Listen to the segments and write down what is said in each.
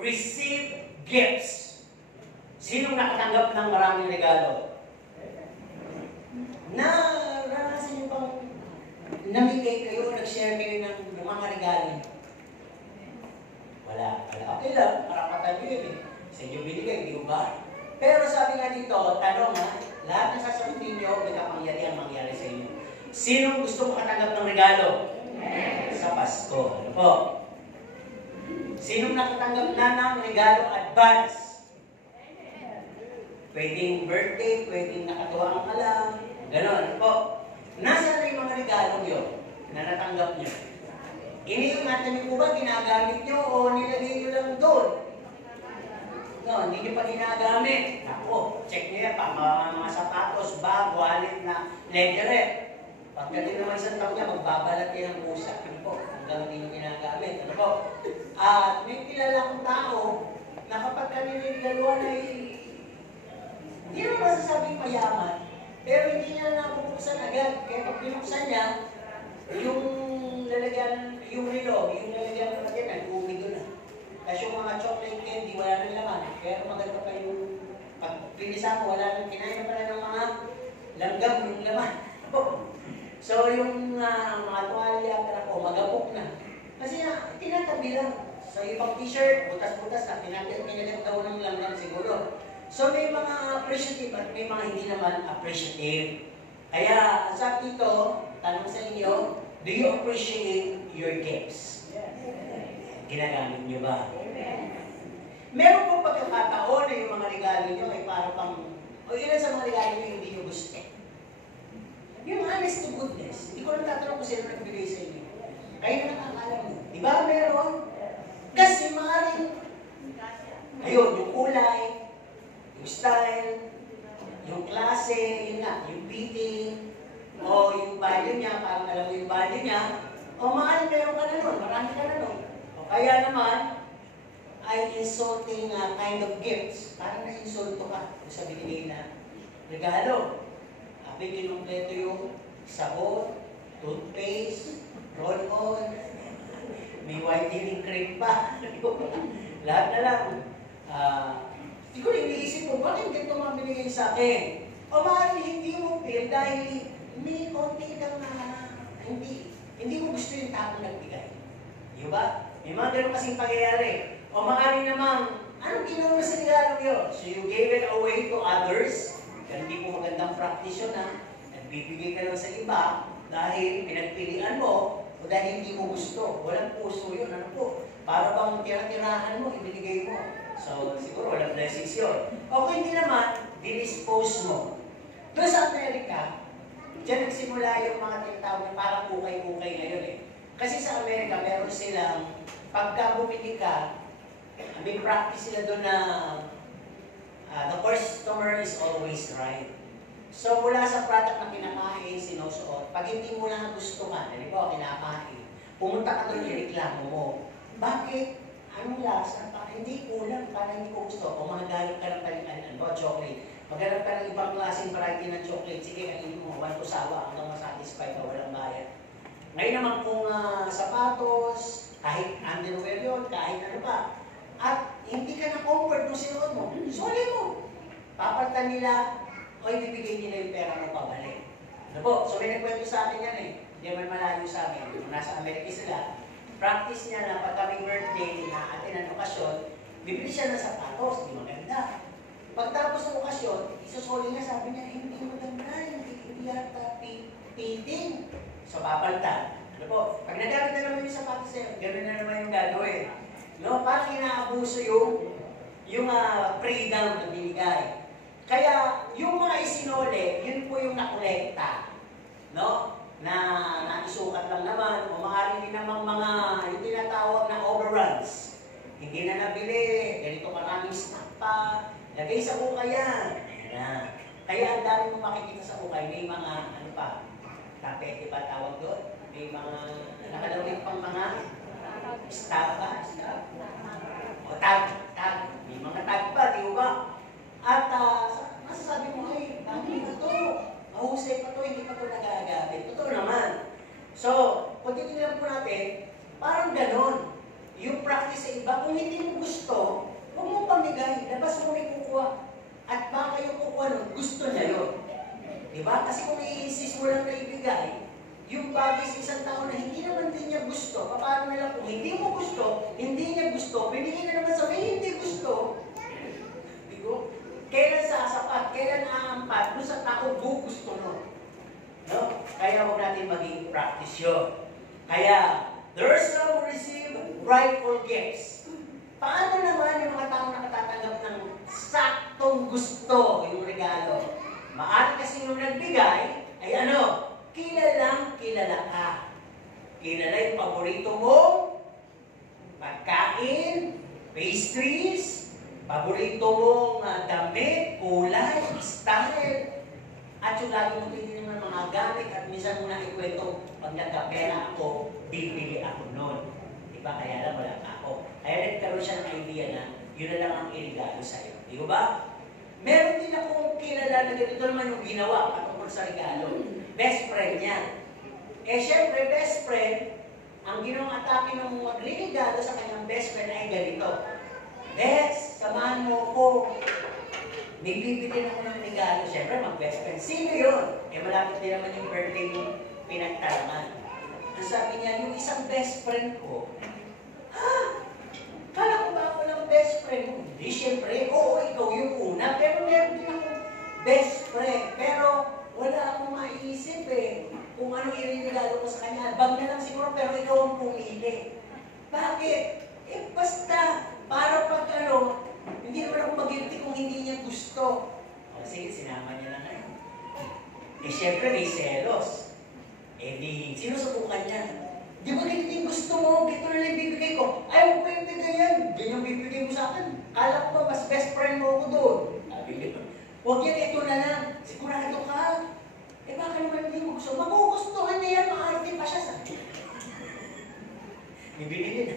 receive gifts? Sinong nakatanggap ng maraming regalo? Naranasan niyo bang namigay kayo, nag-share kayo ng mga regalo? Wala. Okay lang, karapatan niyo yun eh. Sa inyo binigay, di ba? Pero sabi nga dito, tanong ha, lahat ng sasabihin niyo, may kapangyarihan mangyari sa inyo. Sinong gusto makatanggap ng regalo? Sa Pasko. Ano po? Sinong nakatanggap na ng regalo advance? Pwedeng birthday, pwedeng nakatuwang ka lang. Ganon. Ano po? Nasaan na yung mga regalo nyo na natanggap nyo? Iniingatan nyo po ba, ginagamit nyo o nilagay nyo lang doon? No, hindi nyo pa ginagamit. Ako, check nyo yan pa, mga sapatos, bag, wallet na leatherette. Pagdating naman sa taon niya, magbabalat kayo ng pusa. Ano po? Hanggang hindi nyo ginagamit. Ano po? At may kilala kong tao na kapag kami nilaluan ay hindi naman masasabing mayaman, pero hindi niya napupuksan agad. Kaya pag pinuksan niya, yung lalagyan, yung relo, yung lalagyan ng lagyan, nag-uwi doon na. Kasi yung mga chocolate candy, wala nang laman. Pero maganda pa yung pag pinisa ko, wala nang kinain na pala ng mga langgam yung laman. So yung mga tuwalya, ko, magapok na. Kasi tinatabi lang. So yung t-shirt, butas-butas na, kinagat daw ng langgam siguro. So may mga appreciative at may mga hindi naman appreciative. Kaya sabi dito, tanong sa inyo, do you appreciate your gifts? Ginagamit niyo ba? Meron po pagkakataon na yung mga regalo niyo ay para pang, o ilan sa mga regalo niyo hindi niyo gusto. Yung honest to goodness, hindi ko lang tatanong kung sino nagbigay sa inyo. Kayo na nakakala mo. Di ba meron? Kasi maaaring, ayun, yung kulay, yung style, yung klase, yun nga, yung fitting, o yung value niya, parang alam mo yung value niya, o maaaring meron ka na nun, marami ka na nun. O kaya naman, ay insulting kind of gifts. Parang na-insulto ka sa binigay na regalo. May kinumpleto yung sabon, toothpaste, roll-on, may whitening cream pa. Lahat na lang. Hindi ko iniisip mo, bakit ganito mga binigay sa akin? O maaaring hindi mo feel dahil may konti kang hindi mo gusto yung tao nagbigay. Di ba? May mga ganun kasing pangyayari. O maaaring naman, anong ginawa mo sa regalo yun? So you gave it away to others. Hindi po magandang practice yun ha. Nagbibigay ka lang sa iba dahil pinagpilian mo o dahil hindi mo gusto. Walang puso yun. Ano po? Para bang tira-tirahan mo, ibinigay mo. So siguro walang blessings yun. O hindi naman, dinispose mo. Doon sa Amerika, dyan nagsimula yung mga tinatawag na parang ukay-ukay ngayon eh. Kasi sa Amerika, meron silang, pagka bumili ka, may practice sila doon na the customer is always right. So mula sa product na kinakain, sinusuot, pag hindi mo na gusto ka, halimbawa kinakain, pumunta ka doon, ireklamo mo. Bakit? Anong lasa? Hindi kulang, para hindi ko gusto. O magagalap ka ng palitan, chocolate. Maghanap ka ng ibang klaseng variety ng chocolate. Sige, kainin mo, one to sawa, hanggang masatisfy ka, walang bayad. Ngayon naman kung sapatos, kahit underwear yun, kahit ano pa, at hindi ka na-comfort nung sinuot mo, suli mo. Papalitan nila, o ibibigay nila yung pera mo pabalik. Ano po? So may nagkwento sa akin yan eh. Hindi naman malayo sa amin. Kung nasa Amerika sila, practice niya na pag kaming birthday na atin ang okasyon, bibili siya ng sapatos, di maganda. Pagtapos ng okasyon, isusuli niya, sabi niya, hindi maganda, hindi yata fitting. So papalitan. Ano po? Pag nagamit na naman yung sapatos niya, gano'n na naman yung gagawin. No, parang inaabuso yung freedom na binigay. Kaya yung mga isinole, yun po yung nakolekta. No? Na naisukat lang naman, o maaari din namang mga yung tinatawag na overruns. Hindi na nabili, ganito maraming stock pa, lagay sa ukay yan. Kaya ang dami mong makikita sa ukay, may mga ano pa, tapete pa tawag doon, may mga nakalawin pang mga stapa, o tag, may mga tag pa, di ba? At masasabi mo, ay, dami na to, mahusay pa to, hindi pa to nagagamit. Totoo naman. So, pag tinilang po natin, parang ganon. Yung practice sa iba. Kung hindi mo gusto, huwag mo pamigay. Labas mo may kukuha. At baka yung kukuha nun, gusto niya yun. Diba? Kasi kung i-insist mo lang na ibigay, yung bagay sa isang tao na hindi naman din niya gusto, paano na lang kung hindi mo gusto, hindi niya gusto, binigyan na naman sa may hindi gusto, digo? Kailan sasapat, kailan aampat, doon sa tao gusto no? No? Kaya huwag natin maging practice yun. Kaya, there are some who receive rightful gifts. Paano naman yung mga tao nakatatanggap ng saktong gusto yung regalo? Maaari kasi nung nagbigay, ay ano? Kilalang kilala ka. Kilala yung paborito mong pagkain, pastries, paborito mong damit, kulay, style, at yung lagi mo hindi naman mga gamit at minsan mo na ikwento, pag nagkapera ako, bibili ako nun. Diba? Kaya lang wala ako. Kaya nagkaroon siya ng idea na yun na lang ang irigalo sa'yo. Di ba? Meron din akong kilala na ganito naman yung ginawa patungkol sa regalo. Best friend niya. Eh, syempre, best friend, ang ginawang atake ng magregalo sa kanyang best friend ay ganito. Bes, samahan mo ko. May bibili ako ng regalo. Syempre, mag-best friend. Sino yun? Eh, malapit din naman yung birthday yung pinagtalaman. Ang sabi niya, yung isang best friend ko, ha? Kala ko ba ako ng best friend? Hindi, syempre. Oo, ikaw yung una. Pero meron din akong best friend. Pero wala akong maiisip eh. Kung ano irinigalo ko sa kanya. Bag na lang siguro, pero ikaw ang pumili. Bakit? Eh, basta. Para pag ano, hindi naman ako mag-guilty kung hindi niya gusto. O sige, sinama niya na ngayon. Eh, syempre may selos. Eh, di, sinusubukan niya. Di ba ganito yung gusto mo? Ito na lang bibigay ko. Ay, huwag ko yung bigay yan. Ganyan bibigay mo sa akin. Kala ko ba, mas best friend mo ako doon. Sabi niya, huwag yan, ito na lang. Sigurado ka. Eh, baka naman hindi mo gusto. Magugustuhan niya yan, maarte pa siya sa akin. Bibili niya.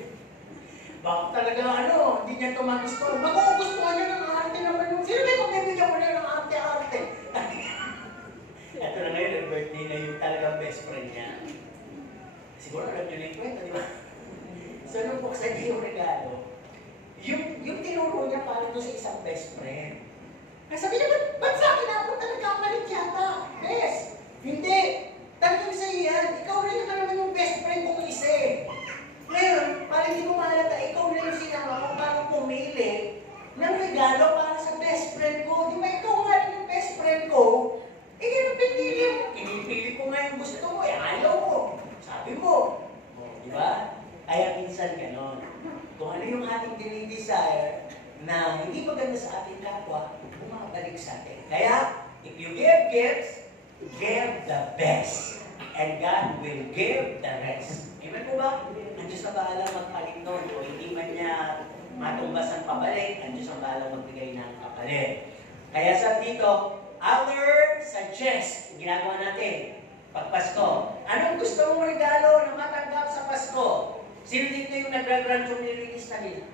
Baka talaga ano, hindi niya ito magustuhan. Magugustuhan niya ng arte naman yung, sino ba magbibigyan ko na ng arte-arte? Ito na ngayon, ang birthday na yung talagang best friend niya. Siguro alam niyo na yung kwento, di ba? So, nung buksan niya yung regalo, yung tinuro niya para doon sa isang best friend. Sabi niya, ba't sa akin ako nagkamalit yata? Bes, hindi. Talagang sa'yo yan. Ikaw rin ka naman yung best friend kong isa eh. Ngayon, para hindi mo mahalata, ikaw na yung sinama ko para pumili ng regalo para sa best friend ko. Di ba ikaw nga rin yung best friend ko? Eh, yung pinili mo. Pinipili ko nga yung gusto mo. Eh, ayaw mo. Sabi mo. Di ba? Kaya minsan ganon. Kung ano yung ating dinidesire na hindi maganda sa ating kapwa, bumabalik sa atin. Kaya, if you give gifts, give the best. And God will give the rest. Amen po ba? Ang Diyos na bahala magpalit nun. O hindi man niya matumbasan pabalik, ang Diyos ang bahala magbigay ng kapalit. Kaya sa dito, our suggest, ginagawa natin, pag Pasko. Anong gusto mong regalo na matanggap sa Pasko? Sino dito yung nag-grant yung nililis na nila?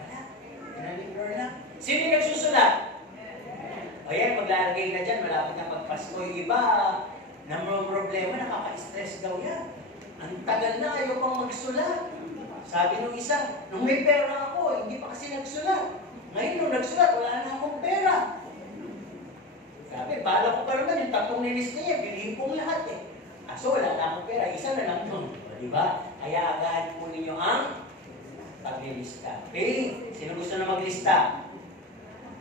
Wala. Naliblur lang. Sino yung nagsusulat? O yan, maglalagay ka dyan, malapit na pag-Pasko. Yung iba, na problema, nakaka-stress daw yan. Ang tagal na, ayaw pang magsulat. Sabi nung isa, nung may pera ako, hindi pa kasi nagsulat. Ngayon, nung nagsulat, wala na akong pera. Sabi, bala ko pa naman, yung tatlong nilis niya, bilhin kong lahat eh. So, wala na akong pera, isa na lang doon. Diba? Kaya agad po ninyo ang paglilista. Okay? Sino gusto na maglista?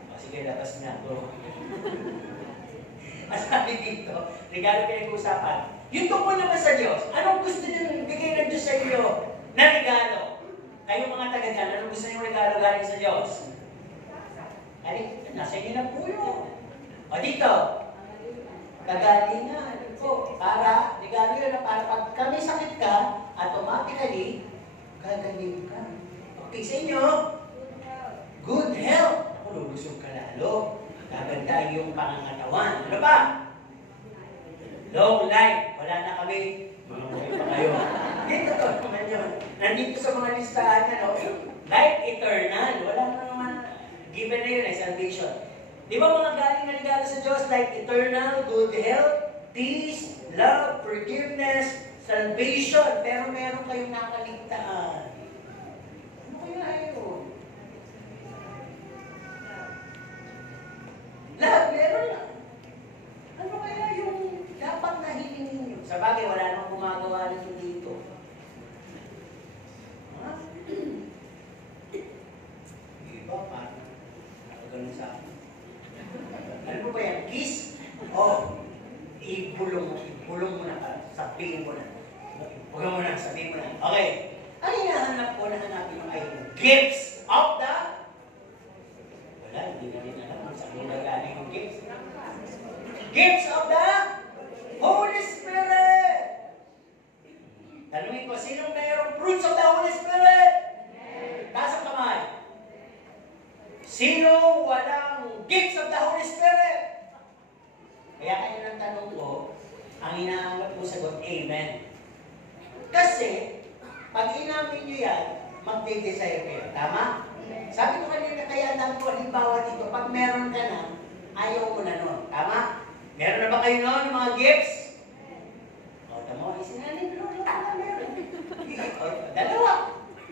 O, sige, labas na. Go. Sabi dito, regalo pinag-usapan. Yung tungkol naman sa Diyos, anong gusto niyo bigay ng Diyos sa inyo na regalo? Kayong mga taga dyan, anong gusto niyo regalo galing sa Diyos? Ay, nasa inyo na po yun. O dito, kagalingan po. Para, regalo yun na para pag kami sakit ka, automatically, gagaling ka. Okay, sa inyo, good health. Ako, lulusog ka lalo. Gaganda yung pangangatawan. Ano ba? Long life. Wala na kami. Mga buhay pa kayo. Dito to naman yun. Nandito sa mga listahan na, no? Life eternal. Wala na naman. Given na yun, salvation. Di ba mga galing na regalo sa Diyos? Life eternal, good health, peace, love, forgiveness, salvation. Pero meron kayong nakaligtaan. sabihin mo na. Huwag mo na, sabihin mo na. Okay. Ang hinahanap ko na hanapin mo ay gifts of the... Wala, hindi na rin alam. Saan mo nagaling yung gifts? Gifts of the Holy Spirit! Tanungin ko, sinong mayroong fruits of the Holy Spirit? Taas ang kamay. Sino walang gifts of the Holy Spirit? Kaya kayo ng tanong ko, ang inaanggap mo sagot, Amen. Kasi, pag inamin nyo yan, magde-desire kayo. Tama? Sabi ko kanina, kaya alam ko, halimbawa dito, pag meron ka na, ayaw mo na nun. Tama? Meron na ba kayo nun, mga gifts? O, tama, isinanin mo, wala meron. Dalawa.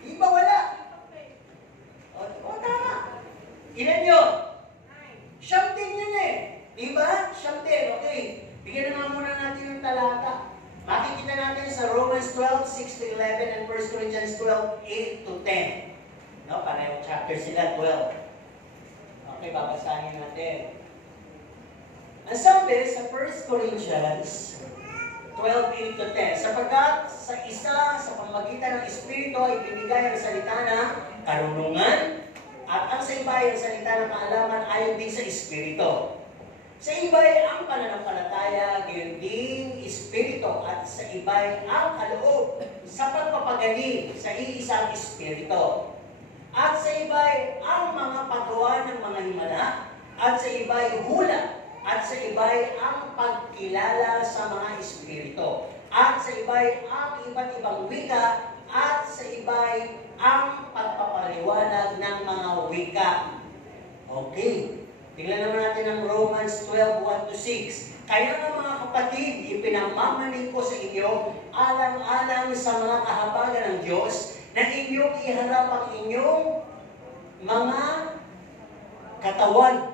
Iba wala. O, tama. Ilan yun? Siyam din yun eh. Diba? Siyam din. Okay. Bigyan naman muna natin yung talata. Makikita natin sa Romans 12, 6-11 and 1 Corinthians 12, 8-10. No? Parehong chapter sila, 12. Okay, babasahin natin. Ang sabi sa 1 Corinthians 12, 8-10, sapagkat sa isa sa pamagitan ng Espiritu ay binigay ang salita ng karunungan at ang sa iba ay ang salita ng kaalaman ayon din sa Espiritu. Sa iba ay ang pananampalataya, gayon din Espiritu, at sa iba ay ang kaloob sa pagpapagaling sa iisang Espiritu. At sa iba ay ang mga pagawa ng mga himala, at sa iba ay hula, at sa iba ay ang pagkilala sa mga Espiritu, at sa iba ay ang iba't ibang wika, at sa iba ay ang pagpapaliwanag ng mga wika. Okay. Tingnan naman natin ang Romans 12, 1-6. Kaya nga mga kapatid, ipinamamanig ko sa inyo, alang-alang sa mga kahabagan ng Diyos, na inyong iharap ang inyong mga katawan.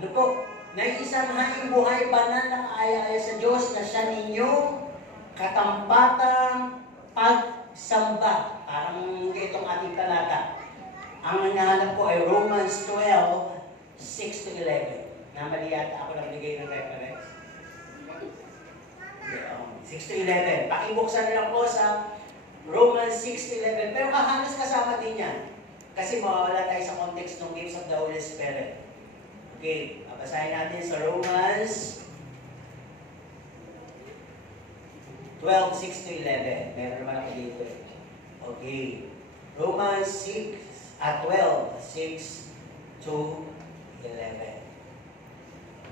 Ano po? Na isang haing buhay banal ng aya-aya sa Diyos na siya ninyong katampatang pagsamba. Parang itong ating talata. Ang hinahanap ko ay Romans 12, 6-11. Namali yata ako nagbigay ng reference. 6-11. Pakibuksan na lang po sa Romans 6-11. Pero halos kasama din yan. Kasi mawawala tayo sa context ng gifts of the Holy Spirit. Okay. Babasahin natin sa Romans 12, 6-11. Meron naman ako dito. Okay. Romans 12, 6-11.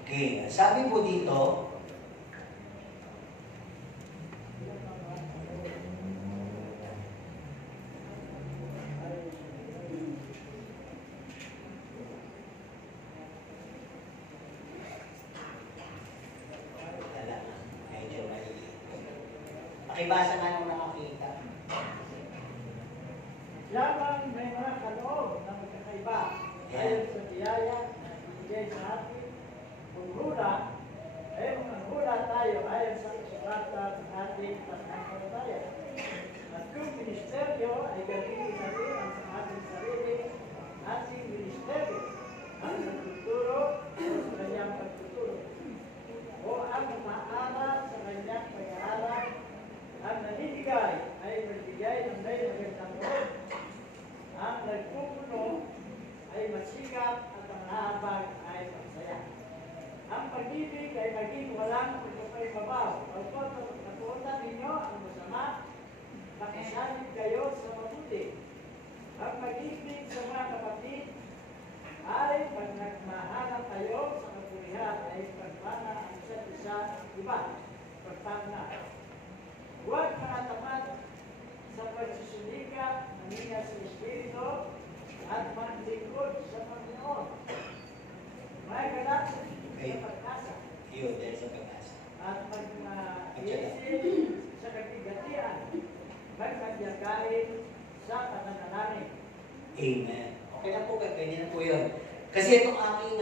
Okay, sabi po dito, medyo maliit. Pakibasa nga nung nakakita. Lamang may mga kaloob na magkakaiba. Ayon sa biyaya na ibigay sa atin, kung hula, ay mga hula tayo ayon sa kasulatan ng ating pananampalataya. At kung ministeryo ay gagawin natin ang sa ating sarili, ating ministeryo, ang nagtuturo sa kanyang pagtuturo. O ang maara sa kanyang pag-aaral, ang nanibigay ay magbigay ng may magandang loob. Ang nagpupuno ay masikap at ang nahabag ay masaya. Ang pag-ibig ay maging walang pagkapaibabaw. Pagpunta ninyo ang masama, pakisalit kayo sa mabuti. Ang pag-ibig sa mga kapatid ay pag nagmahanap kayo sa kapulihan ay pagpana ang isa't isa iba. Pagpana. Huwag makatamad sa pagsusulikap ng inga sa Espiritu at maglingkod sa Panginoon. May ganap sa pagkasa. Yun, dahil sa pag-asa. At mag-iisip sa kagigatian. Magkagyagain sa pananalamin. Amen. Okay na po, pwede na po yun. Kasi itong aking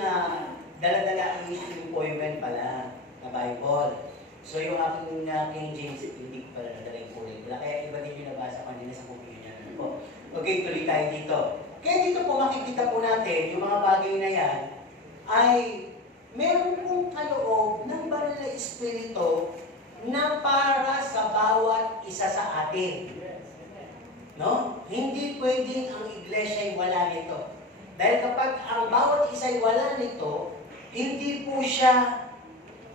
dala-dala ang issue employment pala na Bible. So yung aking King James, hindi ko pala nadala yung kulay pala. Kaya iba din yung nabasa kanina sa communion po. Okay, tuloy tayo dito. Kaya dito po makikita po natin yung mga bagay na yan ay meron pong kaloob ng banal na Espiritu na para sa bawat isa sa atin. No? Hindi pwedeng ang iglesia ay wala nito. Dahil kapag ang bawat isa ay wala nito, hindi po siya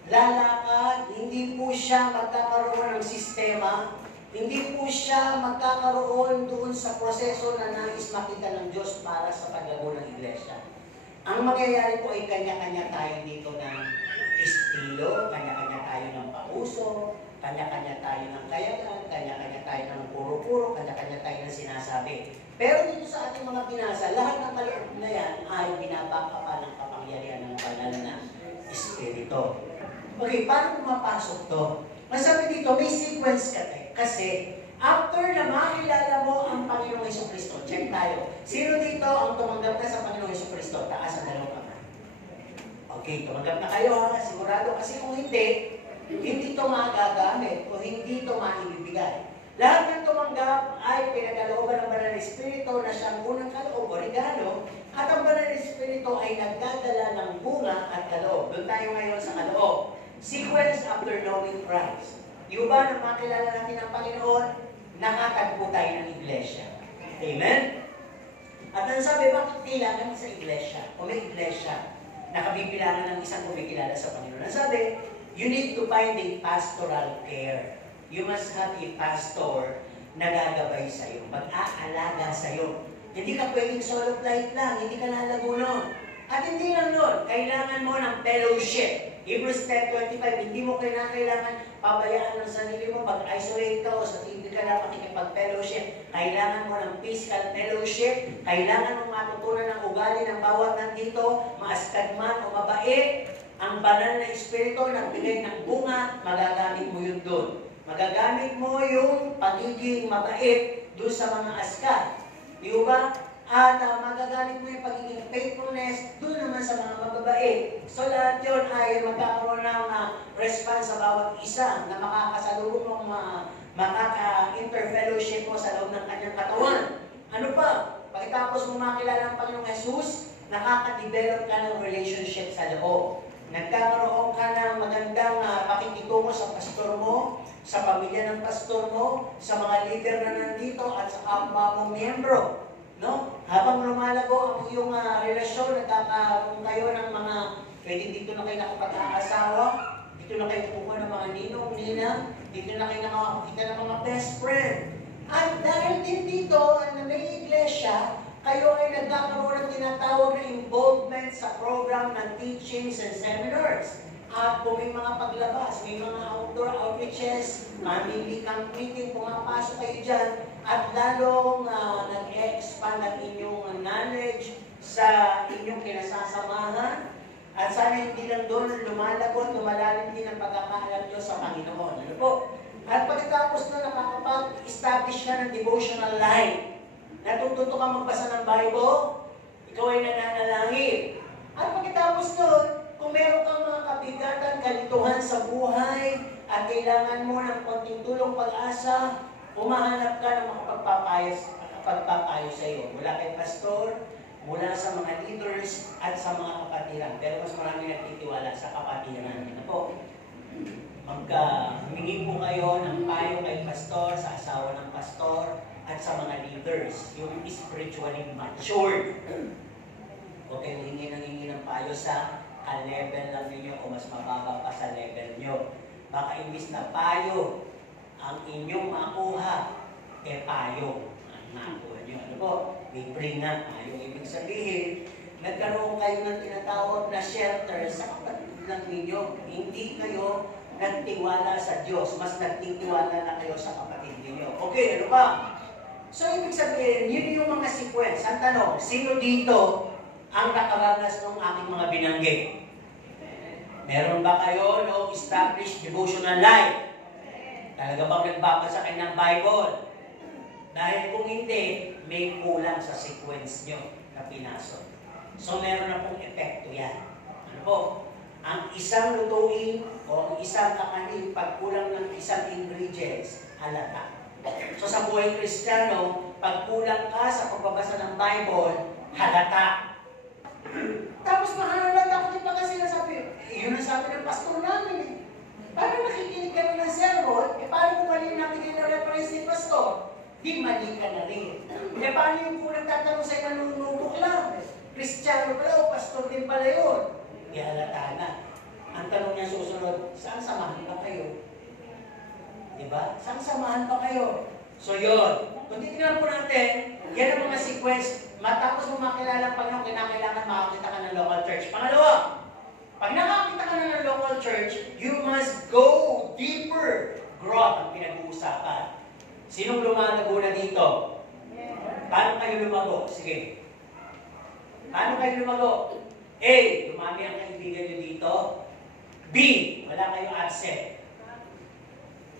lalakad, hindi po siya magkakaroon ng sistema, hindi po siya magkakaroon doon sa proseso na nais makita ng Diyos para sa paglago ng iglesia. Ang mangyayari po ay kanya-kanya tayo dito ng estilo, kanya-kanya tayo ng pauso, kanya-kanya tayo ng kayanan, kanya-kanya tayo ng puro-puro, kanya-kanya tayo ng sinasabi. Pero dito sa ating mga binasa, lahat ng kaloob na yan ay binabaka pa ng kapangyarihan ng banal na Espiritu. Okay, paano pumapasok to? Masabi dito, may sequence kasi after na makilala mo ang Panginoong Jesucristo, check tayo. Sino dito ang tumanggap na sa Panginoong Jesucristo? Taas ang dalawang kamay. Okay, tumanggap na kayo ha, sigurado. Kasi kung hindi ito magagamit o hindi ito maibibigay. Lahat ng tumanggap ay pinagalooban ng Banal na Espiritu na siyang unang kaloob o regalo, at ang Banal na Espiritu ay nagdadala ng bunga at kaloob. Doon tayo ngayon sa kaloob. Sequence after knowing Christ. Di ba nang makilala natin ang Panginoon, nakatagpo tayo ng iglesia. Amen? At ang sabi, bakit kailangan sa iglesia? O may iglesia, nakabibilangan ng isang kumikilala sa Panginoon. Ang sabi, you need to find a pastoral care. You must have a pastor na gagabay sa'yo, mag-aalaga sa'yo. Hindi ka pwedeng solo flight lang, hindi ka lalago nun. At hindi lang nun, kailangan mo ng fellowship. Hebrews 10:25, hindi mo kailangan pabayaan ng sarili mo, pag-isolate ka o sa TV ka lang makikipag-fellowship. Kailangan mo ng physical fellowship, kailangan mo matutunan ng ugali ng bawat nandito, maaskad man o mabait. Ang banal na Espiritu nagbigay ng bunga, magagamit mo yun doon. Magagamit mo yung pagiging mabait doon sa mga askad. Di ba? At magagamit mo yung pagiging faithfulness doon naman sa mga mababait. So lahat yun ay magkakaroon ng response sa bawat isa na makakasalubong mo, makaka-interfellowship mo sa loob ng kanyang katawan. Ano pa? Pagkatapos mo makilala ang Panginoong Jesus, nakaka-develop ka ng relationship sa loob. Nagkakaroon ka ng magandang pakikitungo sa pastor mo, sa pamilya ng pastor mo, sa mga leader na nandito at sa kapwa mong miyembro. No? Habang lumalago ang iyong relasyon, nagkakaroon kayo ng mga, pwede dito na kayo nakapag-aasawa, dito na kayo kukuha ng mga ninong, nina, dito na kayo nakakakita ng mga best friend. At dahil din dito, na may iglesia, kayo ay nagkakaroon ng tinatawag na involvement sa program ng teachings and seminars. At kung may mga paglabas, may mga outdoor outreaches, family camp meeting, pumapasok kayo dyan, at lalong nag-expand ang inyong knowledge sa inyong kinasasamahan. At sana hindi lang doon lumalagot, lumalalim din ang pagkakaalam nyo sa Panginoon. Ano po? At pagkatapos na nakakapag-establish ka ng devotional life, natututo ka magbasa ng Bible, ikaw ay nananalangin. At pagkatapos doon, kung meron kang mga kabigatan, kalituhan sa buhay, at kailangan mo ng konting tulong pag-asa, umahanap ka ng makapagpapayo sa iyo. Mula kay pastor, mula sa mga leaders, at sa mga kapatiran. Pero mas marami nagtitiwala sa kapatiran. Ito po. Humingi po kayo ng payo kay pastor, sa asawa ng pastor, at sa mga leaders, yung spiritually matured. Huwag kayong hingi ng payo sa level lang ninyo o mas mababa pa sa level nyo. Baka imbis na payo ang inyong makuha, payo ang makuha nyo. Ano po? Libre nga. Yung ibig sabihin, nagkaroon kayo ng tinatawag na shelter sa kapatid lang ninyo. Hindi kayo nagtiwala sa Diyos, mas nagtiwala na kayo sa kapatid ninyo. Okay, ano ba? So, ibig sabihin, yun yung mga sequence. Ang tanong, sino dito ang nakaranas ng aking mga binanggit? Meron ba kayo no established devotional life? Talaga bang nagbabasa kayo ng Bible? Dahil kung hindi, may kulang sa sequence nyo na pinasok. So, meron na pong epekto yan. Ano po? Ang isang lutuin o ang isang kakanin, pagkulang ng isang ingredients, halata. So sa buhay Kristiyano, pag kulang ka sa pagbabasa ng Bible, halata. Tapos mahalata ko din pa kasi nasabi, yun ang sabi ng pastor namin eh. Paano nakikinig ka na ng sermon? Paano kung mali yung nabigay na reference ni Pastor? Di mali ka na rin. Paano yung kung nagtatanong sa'yo nanunubok lang? Kristiyano pala o pastor din pala yun? Ihalata na. Ang tanong niya susunod, saan samahan pa kayo? Diba? Saan samahan pa kayo? So yun. Kung titignan po natin, yan ang mga sequence. Matapos mo makilala ang Panginoon, kinakailangan makakita ka ng local church. Pangalawa, pag nakakita ka na ng local church, you must go deeper. Growth ang pinag-uusapan. Sinong lumalago na dito? Paano kayo lumago? Sige. Paano kayo lumago? A, dumami ang kaibigan nyo dito. B, wala kayong absent.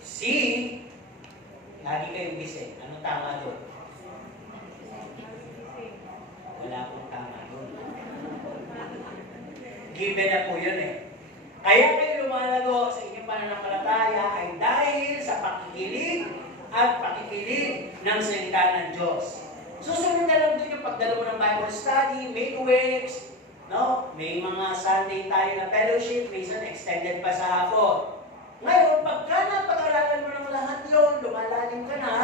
C, lagi kayong busy. Anong tama doon? Wala akong tama doon. Given na po yun eh. Kaya kayo lumalago sa inyong pananampalataya ay dahil sa pakikinig at pakikinig ng salita ng Diyos. Susunod na lang din yung pagdalo mo ng Bible study, midweeks, no? May mga Sunday tayo na fellowship, minsan extended pa sa hapon. Ngayon, pagka napag-aralan mo ng lahat yun, lumalalim ka na,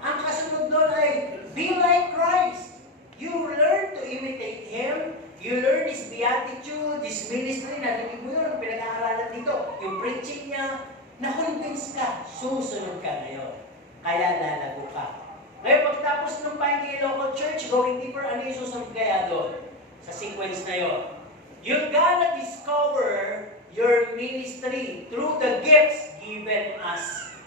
ang kasunod doon ay, be like Christ. You learn to imitate Him. You learn His beatitude, His ministry, narinig mo yun, pinag-aaralan dito. Yung preaching niya, na-convince ka, susunod ka ngayon. Kaya lalago ka. Ngayon, pagtapos ng Pine Local Church, going deeper, ano yung susunod kaya doon? Sa sequence na yun. You're gonna discover your ministry through the gifts given us.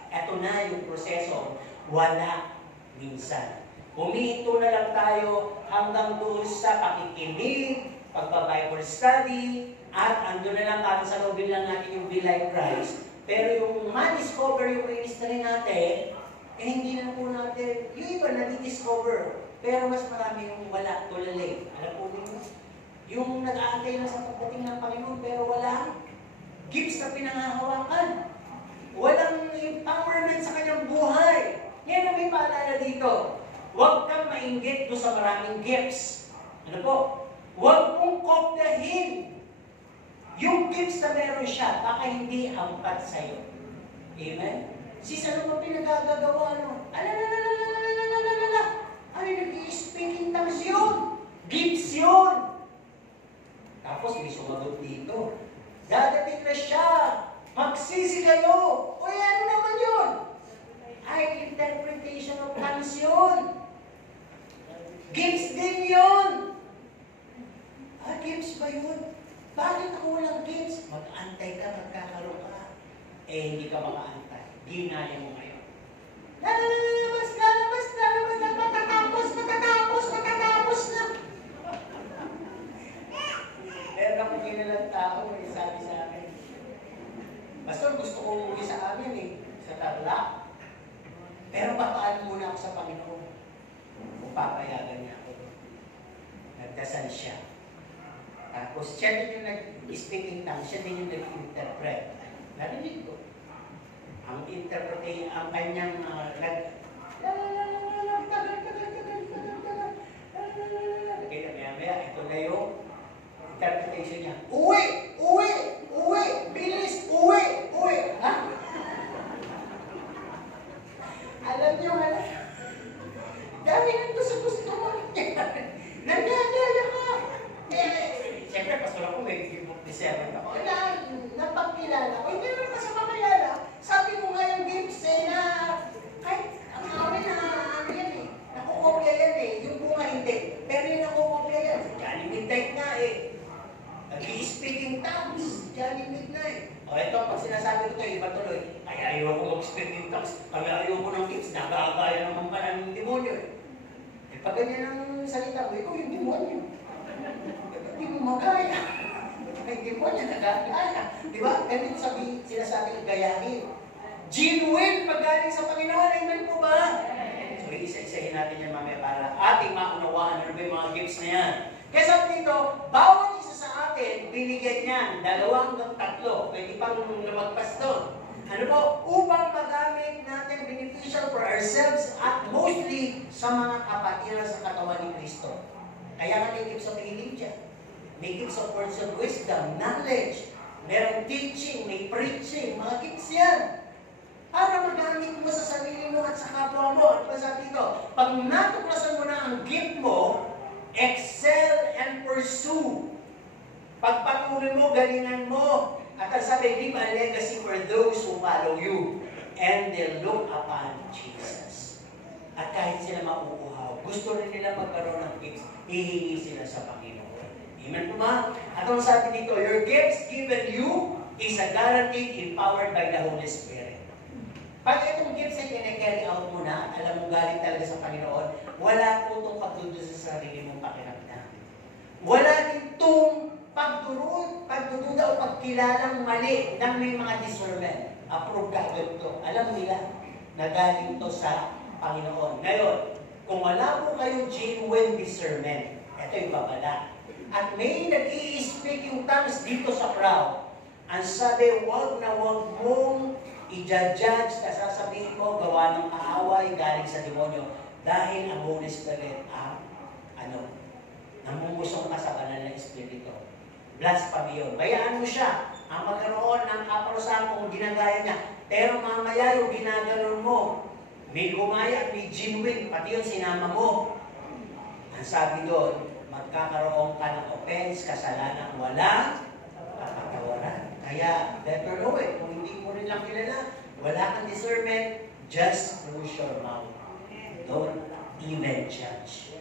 Ito na yung proseso. Wala minsan. Huminto na lang tayo hanggang doon sa pakikinig, pagpa-Bible study, at andun na lang para sa lobin lang natin yung Be Like Christ. Pero yung ma-discover yung ministry natin, hindi na po natin, yung iba na-discover. Pero mas marami yung wala, tulalay. Alam po niyo, yung nag-aantay na sa pagdating ng Panginoon, pero walang gifts na pinangahawakan. Walang empowerment sa kanyang buhay. Yan ang may paalala dito. Huwag kang mainggit doon sa maraming gifts. Ano po? Huwag mong kopyahin yung gifts na meron siya, baka hindi hampat sa'yo. Amen? Sis, ano ba pinagagagawa? Ay, nag-i-speaking tongues yun. Gifts yun. Tapos may sumagot dito. Dadating na siya. Magsisi kayo. Uy, ano naman yun? Ay, interpretation of tongues yun. Gifts din yun. Gifts ba yun? Bakit ako walang gifts? Mag-antay ka, magkakaroon ka. Hindi ka makaantay. Ginaya mo ngayon. Matatapos na. Meron akong kinalang tao, sabi sa akin, Pastor, gusto ko umuwi sa amin sa Tarlac. Pero papaan muna ako sa Panginoon. Kung papayagan niya ako. Nagdasal siya. Tapos siya din yung nag-speaking tongues, siya din yung nag-interpret. Narinig ko. Ang interpreting, ang kanyang kaya maya-maya, ito na yung interpretation niya. Uwi! Bilis! Uwi! Ha? Alam niyo, dami nang gusto mo. Nandadala ka. Siyempre, pastor ako, may book discernment ako. Napagkilala ko. Hindi naman sa makilala. Sabi mo nga yung gifts na kahit ang amin na yan nakukopya yan yung bunga hindi. Pero yung nakukopya yan, Johnny Midnight nga nag-i-speaking tongues, Johnny Midnight. O ito, pag sinasabi ko iba tuloy, ay ayaw ko mag-speaking tongues, pag ayaw ko ng gifts, nagagaya naman pa ng demonyo pag ganyan ang salita mo, ikaw yung demonyo. Hindi mo magaya. May demonyo nagagaya. Di ba? Ganito sinasabi ng gayahin. Genuine paggaling sa Panginoon. Amen po ba? So, isa-isahin natin yan mamaya para ating maunawaan ano ba yung mga gifts na yan. Kaya sabi dito, bawat isa sa atin, binigyan niyan, 2 hanggang 3. Pwede pang lumagpas doon. Ano po? Upang magamit natin beneficial for ourselves at mostly sa mga kapatiran sa katawan ni Kristo. Kaya nga may gifts of healing dyan. May gifts of words of wisdom, knowledge, merong teaching, may preaching, mga gifts yan. Para magamit mo sa sarili mo at sa kapwa mo. At pa sabi dito, pag natuklasan mo na ang gift mo, excel and pursue. Pagpatuloy mo, galingan mo. At ang sabi, leave a legacy for those who follow you. And they'll look upon Jesus. At kahit sila mauuhaw, gusto rin nila magkaroon ng gifts, hihingi sila sa Panginoon. Amen po ba? At ang sabi dito, your gifts given you is a guaranteed empowered by the Holy Spirit. Pag itong gifts ay kine-carry out mo na, alam mo galing talaga sa Panginoon, wala po itong pagdudo sa sarili mong pakiramdam. Wala din itong pagdududa o pagkilalang mali ng may mga discernment. Approve ka agad ito. Alam nila na galing ito sa Panginoon. Ngayon, kung wala po kayong genuine discernment, ito yung babala. At may nag-i-speak yung tongues dito sa crowd. Ang sabi, wag na wag mong i-judge, sasabihin mo, gawa ng kaaway, galing sa demonyo. Dahil ang Holy Spirit ang, namumusong ka sa banal na Espiritu. Blasphemy yun. Bayaan mo siya ang magkaroon ng kaparusahan kung ginagaya niya. Pero mamaya yung ginaganon mo, may gumaya at may genuine, pati yun sinama mo. Ang sabi doon, magkakaroon ka ng offense, kasalanan, walang kapatawaran. Kaya, better know it. Kung hindi mo rin lang kilala, wala kang discernment, just close your mouth. Don't even judge.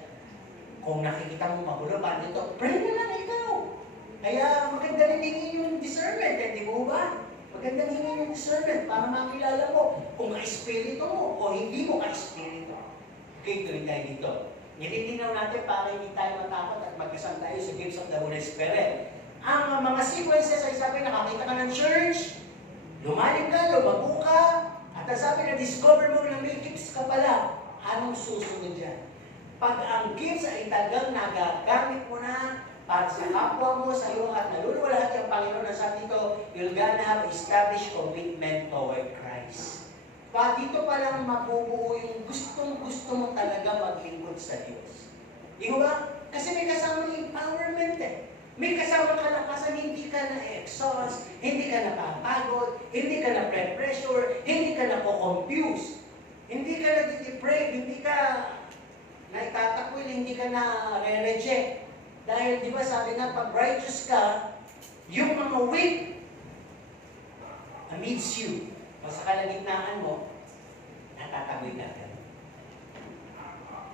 Kung nakikita mo magulo, paano ito? Pray na lang ikaw. Kaya maganda rin hingin yung discernment, di mo ba? Maganda hingin yung discernment para makilala mo kung ka-espiritu mo o hindi mo ka-espiritu. Okay, tuloy tayo dito. Nililinaw natin para hindi tayo matakot at magkasama tayo sa gifts of the Holy Spirit. Ang mga sequences ay sabi, nakakita ka ng church, lumalim ka, lumago ka, at sabi na discover mo na may gifts ka pala. Anong susunod dyan? Pag ang gifts ay talagang nagagamit mo na para sa kapwa mo, sa iyo, at naluluwalhati ang Panginoon na sabi dito, you're gonna have established commitment toward Christ. Dito pa lang mabubuo yung gustong-gusto mo talaga maglingkod sa Diyos. Di ba? Kasi may kasama ng empowerment eh. May kasama kalakasan, hindi ka na-exhaust, hindi ka napapagod, hindi ka na-pressure, hindi ka na-confuse, hindi ka na-deprave, hindi ka na-itatakwil, hindi ka na-reject. Dahil di ba sabi nga, pag righteous ka, yung mga weak amidst you, o sa kalagitnaan mo, natataboy ka.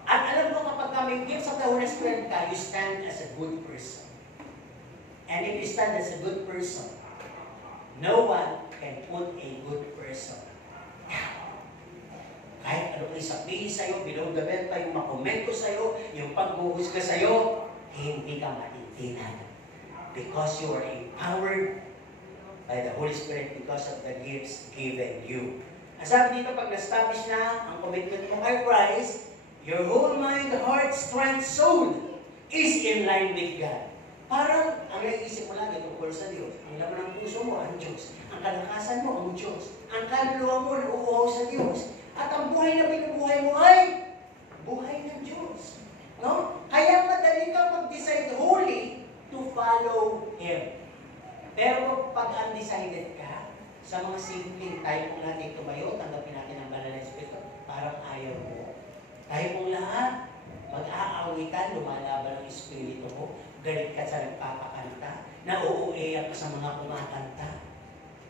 At alam mo kapag may gifts of the Holy Spirit ka, you stand as a good person. And if you stand as a good person, no one can put a good person down. Kahit ano kayo sabihin sa'yo, below the belt pa yung makomento sa'yo, yung pagbuhus ka sa'yo, hindi ka matintinan. Because you are empowered by the Holy Spirit because of the gifts given you. Ang sabi dito, pag na-establish na ang commitment mo kay Christ, your whole mind, heart, strength, soul is in line with God. Parang ang naiisip mo lagi tungkol sa Diyos. Ang laman ng puso mo, ang Diyos. Ang kalakasan mo, ang Diyos. Ang kaluluwa mo, nauuhaw sa Diyos. At ang buhay na binubuhay mo ay buhay ng Diyos. No? Kaya madali ka mag-decide wholly to follow Him. Pero pag undecided ka, sa mga simpleng tayo kung natin tumayo, tanggapin natin ang banal na Espiritu, parang ayaw mo. Tayo kung lahat, mag-aawitan, lumalaban ang Espiritu mo, galit ka sa nagpapakanta, nauueyan ka sa mga kumakanta.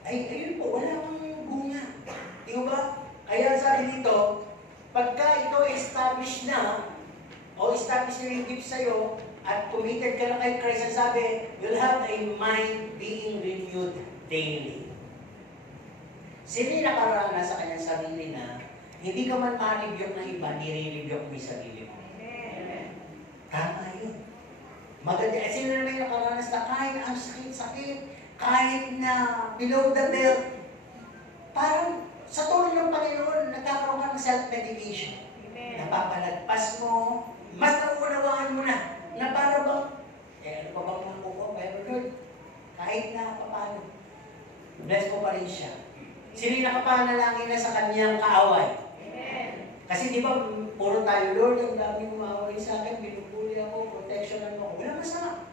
Ay, ayun po, wala kang bunga. Di ba? Kaya sabi dito, pagka ito established na, o establish na yung gift sa'yo, at committed ka na kay Christ, ang sabi, you'll have a mind being renewed daily. Sino yung nakaraan sa kanyang sarili na, hindi ka man ma-review ng iba, nire-review mo yung sarili mo. Tama yun. Maganda. Sino naman yung nakaranas na kahit ang sakit-sakit, kahit na below the belt, parang sa tulong ng Panginoon, nagkakaroon ka ng self-medication. Napapalagpas mo, mas nauunawaan mo na para bang, ano pa bang nakuha, pero Lord, kahit na paano, bless mo pa rin siya. Sino yung nakapanalangin na sa kanyang kaaway? Kasi di ba, puro tayo, Lord, ang dami umaway sa akin, binubuli ako, protectionan mo. Wala masama.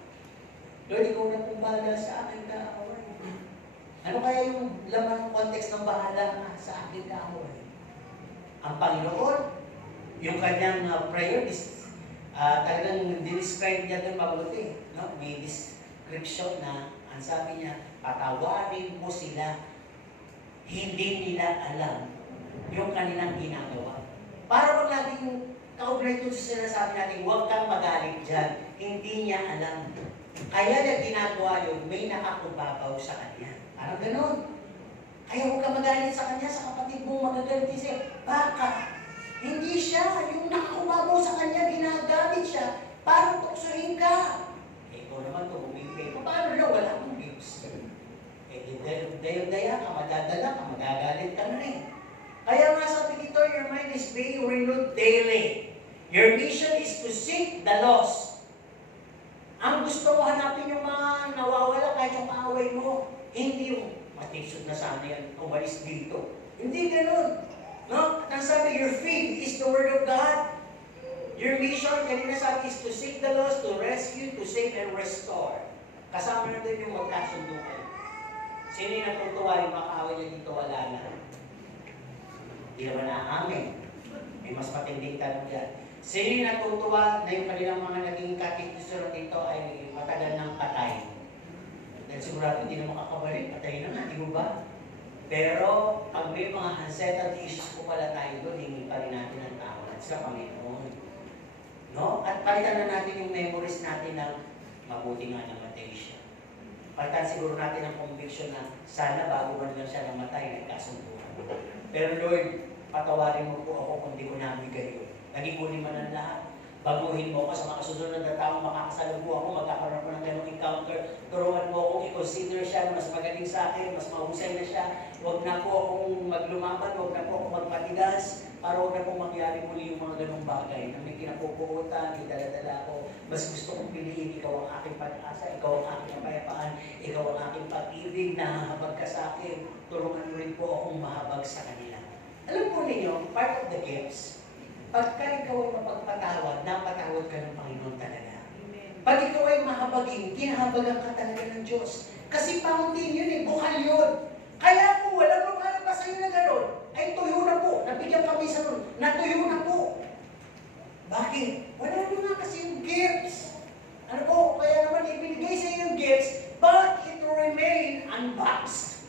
Lord, ikaw na pumbala sa akin kaaway. Ano kaya yung laman ng context ng bahala nga sa akin ka ako eh? Ang Panginoon, yung kanyang prayer is talagang describe niya doon mabuti. No? May description na ang sabi niya, patawarin mo sila. Hindi nila alam yung kanilang ginagawa. Para wag laging kaugnay ito sa sinasabi natin, huwag kang magalit dyan. Hindi niya alam. Kaya niya ginagawa yun, may nakakubabaw sa kanya. Parang ganun. Kaya huwag kang magalit sa kanya, sa kapatid mong magagalit siya. Baka, hindi siya. Yung nakakubabaw sa kanya, ginagamit siya para tuksuhin ka. Eh, ikaw naman ito, bumibigay. Paano lang, wala akong views. Daya-daya ka, madadala ka, magagalit ka na rin. Kaya nga sabi dito, your mind is being renewed daily. Your mission is to seek the lost. Ang gusto mo hanapin yung mga nawawala kahit yung kaaway mo. Hindi yung matisod na sana yan, umalis dito. Hindi ganun. No? Ang sabi, your faith is the Word of God. Your mission, kanina sabi, is to seek the lost, to rescue, to save, and restore. Kasama na doon yung magkasundo kayo. Sino yung natutuwa yung makaaway niya dito? Wala na. Hindi naman na-amin. May mas matinding tanong yan. Sino yung natutuwa na yung kanilang mga naging katikisuran dito ay matagal ng patay? Dahil sigurado hindi na makakabalik. Patay na nga, di mo ba? Pero pag may mga unsettled issues po pala tayo doon, hingi pa rin natin ang tawad sa Panginoon. No? At palitan na natin yung memories natin ng mabuti nga namatay siya. Palitan siguro natin ang conviction na sana bago man lang siya namatay, nagkasunduan. Pero Lord, patawarin mo po ako kung di ko nabigay yun. Naging kunin man ang lahat. Baguhin mo ako sa mga susunod na taong makakasalubong ako, magkakaroon ko ng ganong encounter. Turuan mo akong i-consider siya na mas magaling sa akin, mas mahusay na siya. Huwag na po akong maglumaban, huwag na po akong magpatigas, para huwag na pong mangyari muli yung mga ganong bagay na may kinapupuutan, may dala-dala ako. Mas gusto kong piliin, ikaw ang aking pag-asa, ikaw ang aking kapayapaan, ikaw ang aking pag-ibig na hahabag ka sa akin. Tulungan mo rin po akong mahabag sa kanila. Alam po ninyo, part of the gifts, pagka ikaw ay mapagpatawad, napatawad ka ng Panginoon talaga. Pag ikaw ay mahabagin, kinahabagan ka talaga ng Diyos. Kasi fountain yun eh, bukal yun. Kaya kung walang lumalabas sa'yo na gano'n, ay tuyo na po. Nabigyan kami sa nun, natuyo na po. Bakit? Wala nyo nga kasi yung gifts. Ano po? Kaya naman ibinigay sa iyo yung gifts, but it will remain unboxed.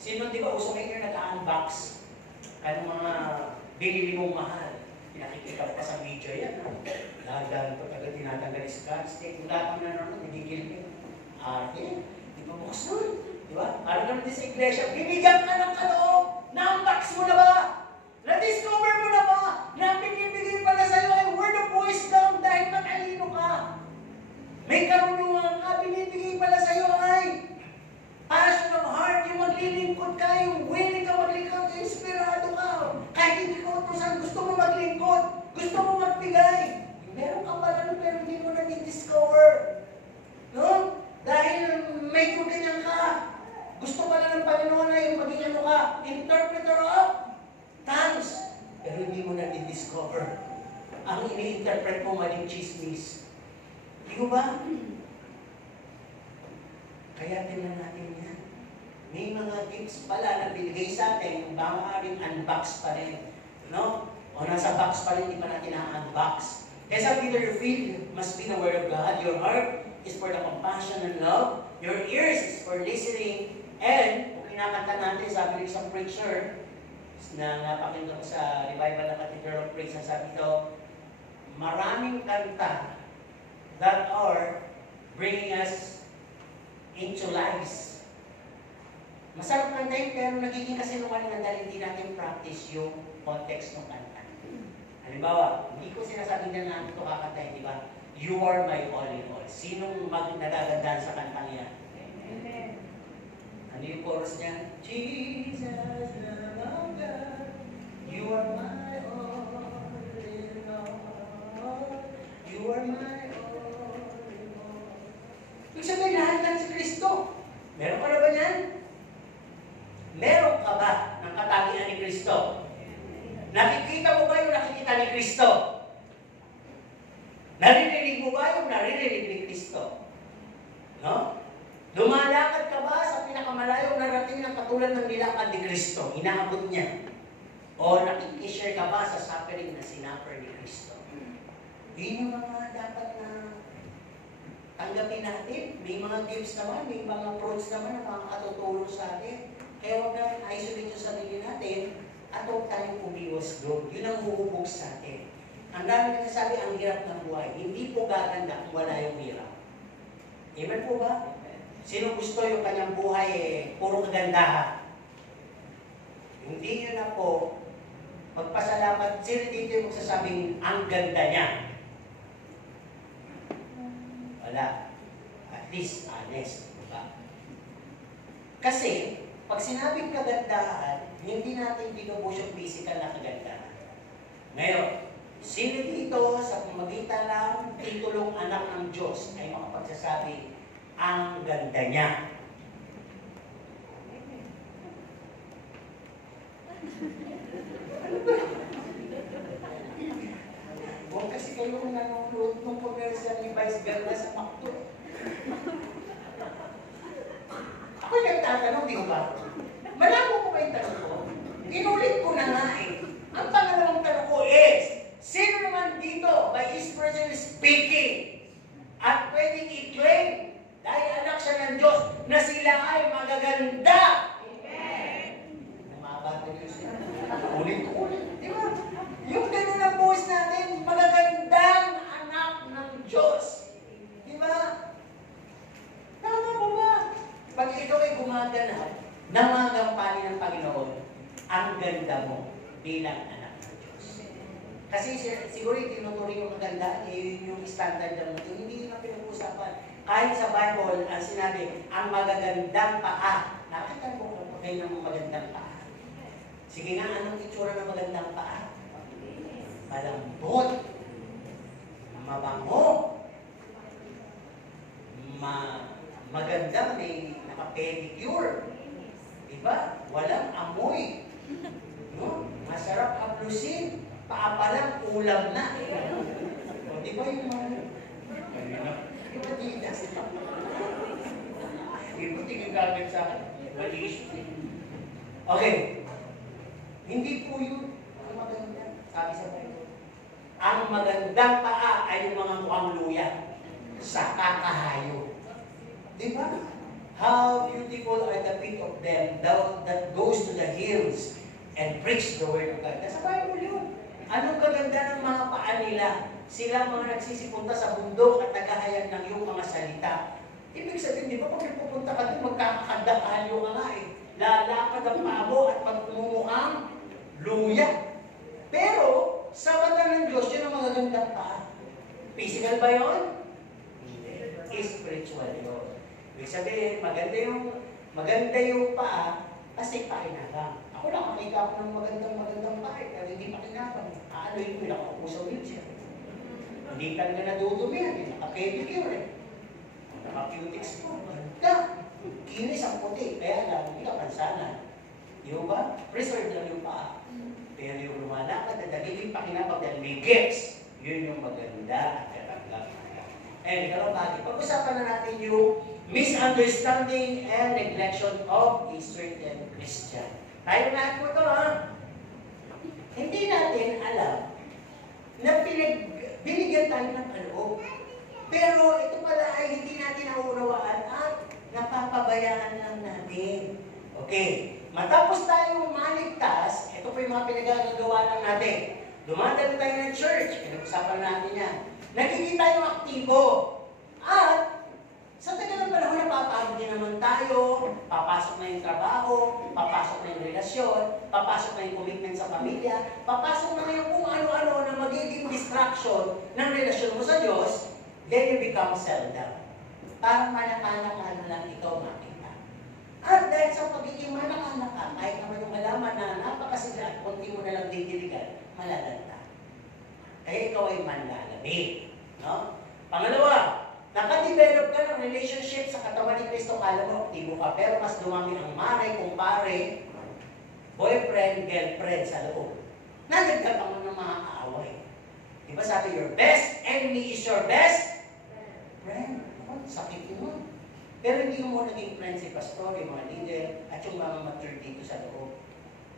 Sino di ba uso kayo nag-unbox? Anong mga binili mong mahal? Pinakikita pa sa video yan. Lahat-lahat ito taga tinatanggal yung scotch tape. Kung lahat na naman, nagigil mo. Ate, di ba bukas nun? Di ba? Parang naman din sa iglesia, binigyan ka ng kaloob. Na-unbox mo na ba? Na-discover mo na ba? Na binibigay pala sa'yo ay word of wisdom dahil matalino ka. May karunungan ka, binibigay pala sa'yo ay passion of heart, yung maglilingkod ka, yung willing ka maglingkod, inspirado ka. Kahit hindi ka utusan, gusto mo maglingkod, gusto mo magbigay. Meron ka pala nun, pero hindi mo na discover. No? Dahil may ganyan ka. Gusto pala ng Panginoon na yung maging ano ka, interpreter of tongues. Pero hindi mo na discover. Ang ini-interpret mo maling chismis. Di ba? Kaya tingnan natin yan. May mga gifts pala na binigay sa atin, kung maaaring unbox pa rin. No? O nasa box pa rin, hindi pa natin na-unbox. Kaya sabi dito, your faith must be the Word of God. Your heart is for the compassion and love. Your ears is for listening. And, kung kinakanta natin, sabi ng isang preacher, na napakinggan ko sa revival ng Cathedral of Praise, sabi ito, maraming kanta that are bringing us into lives. Masarap kantahin, pero nagiging kasinungalingan dahil hindi natin practice yung context ng kanta. Halimbawa, hindi ko sinasabing na natin ito kakantahin, di ba? You are my all in all. Sinong nagagandaan sa kanta niya? Amen. Ano yung chorus niya? Jesus, Lamb of God, you are my all in all. You are my all in all. Ibig sabihin, lahat si Kristo. Meron ka na ba yan? Meron ka ba ng katagian ni Kristo? Nakikita mo ba yung nakikita ni Kristo? Naririnig mo ba yung naririnig ni Kristo? No? Lumalakad ka ba sa pinakamalayong narating na katulad ng nilakad ni Kristo? Inaabot niya. O nakikishare ka ba sa suffering na sinuffer ni Kristo? Yun yung mga dapat na tanggapin natin. May mga gifts naman, may mga fruits naman na makakatutulong sa atin. Kaya huwag natin isolate yung sarili natin at huwag tayong umiwas doon. Yun ang huhubog sa atin. Ang dami nagsasabi, ang hirap ng buhay. Hindi po gaganda kung wala yung hirap. Amen po ba? Sino gusto yung kanyang buhay puro kagandahan? Hindi yun na po. Magpasalamat, sino dito yung magsasabing ang ganda niya? Wala. At least honest. Diba? Kasi, pag sinabing kagandahan, hindi natin binubus yung physical na kagandahan. Ngayon, sino dito sa pamagitan ng titulong anak ng Diyos ay makapagsasabi, ang ganda niya? Ano ba? Huwag kasi kayo nanonood ng commercial ni Vice Ganda sa McDo. Ako yung tatanong, di ba? Malabo ko ba yung tanong ko? Inulit ko na nga eh. Ang pangalawang tanong ko is, sino naman dito, by His person speaking, at pwedeng i-claim, dahil anak siya ng Diyos, na sila ay magaganda? Amen! Namabato niyo siya. Ulit-ulit, di ba? Yung ganun ang buhos natin, magagandang anak ng Diyos. Di ba? Tama po ba? Pag ikaw ay gumaganap, namagampani ng Panginoon, ang ganda mo bilang anak ng Diyos. Kasi siguro yung tinuturing yung magandaan, yun yung standard ng mundo. Hindi na pinag-usapan. Kahit sa Bible, ang sinabi, ang magagandang paa. Nakita mo kung kayo ng magandang paa. Sige nga, anong itsura ng magandang paa? Malambot. Mabango. Maganda, may naka-pedicure. Diba? Walang amoy. No? Masarap haplusin. Paa pa lang, ulam na. O, di ba yung mga... Di ba di kasi? Di ba tingin gagawin sa akin? Mali-issue. Okay. Hindi po yun ang maganda. Sabi sa Bible. Ang magandang paa ay yung mga mukhang luya sa kakahayo. Di ba? How beautiful are the feet of them that goes to the hills and preach the word of God. Nasa Bible yun. Anong kaganda ng mga paa nila? Sila mga nagsisipunta sa bundok at tagahayag ng iyong mga salita. Ibig sabihin, di ba pag pupunta ka doon, magkakakadakahan yung nga eh. Lalakad ang paa mo at magmumukhang luya. Pero, sa mata ng Diyos, yun ang magagandang paa. Physical ba yun? Hindi. Spiritual yun. Ibig sabihin, maganda yung paa kasi pakinabang. Ako lang, makita ako ng magandang paa, pero hindi pakinabang. Ano yung pinakaupo sa wheelchair? Hindi talaga nadudumihan, naka-pedicure eh. Naka-cutics mo. Ganda. Kinis ang puti, kaya lang, hindi ka pansanan. Di ba? Preserve lang yung paa. Pero yung lumalakad at nagiging pakinabang dahil may gifts, yun yung maganda at katanggap. And kalabagi, pag-usapan na natin yung misunderstanding and neglection of a certain Christian. Tayo lahat po ito, ha? Hindi natin alam na binigyan tayo ng kaloob. Pero ito pala ay hindi natin naunawaan at napapabayaan lang natin. Okay. Matapos tayo maligtas, ito po yung mga pinagagawa lang natin. Dumadalo tayo ng church, pinag-usapan natin yan. Nagiging tayo aktibo. At sa tagal ng panahon, napapagod din naman tayo, papasok na yung trabaho, papasok na yung relasyon, papasok na yung commitment sa pamilya, papasok na yung kung ano-ano na magiging distraction ng relasyon mo sa Diyos, then you become self-doubt. Parang manak-anak lang ikaw makita. At dahil sa pagiging manak-anak ka, kahit naman yung malaman na napakasigla at kunti mo na lang didiligan, malalanta. Kaya ikaw ay manlalabig. No? Pangalawa, nakadevelop ka ng relationship sa katawan ni Kristo, kala mo aktibo ka, pero mas dumami ang mare, kumpare, boyfriend, girlfriend sa loob. Nadagdag mo ng mga kaaway. Diba sabi, your best enemy is your best friend. Oh, sakit yun. Pero hindi mo naging friend si pastor, yung mga leader, at yung mga mature dito sa loob.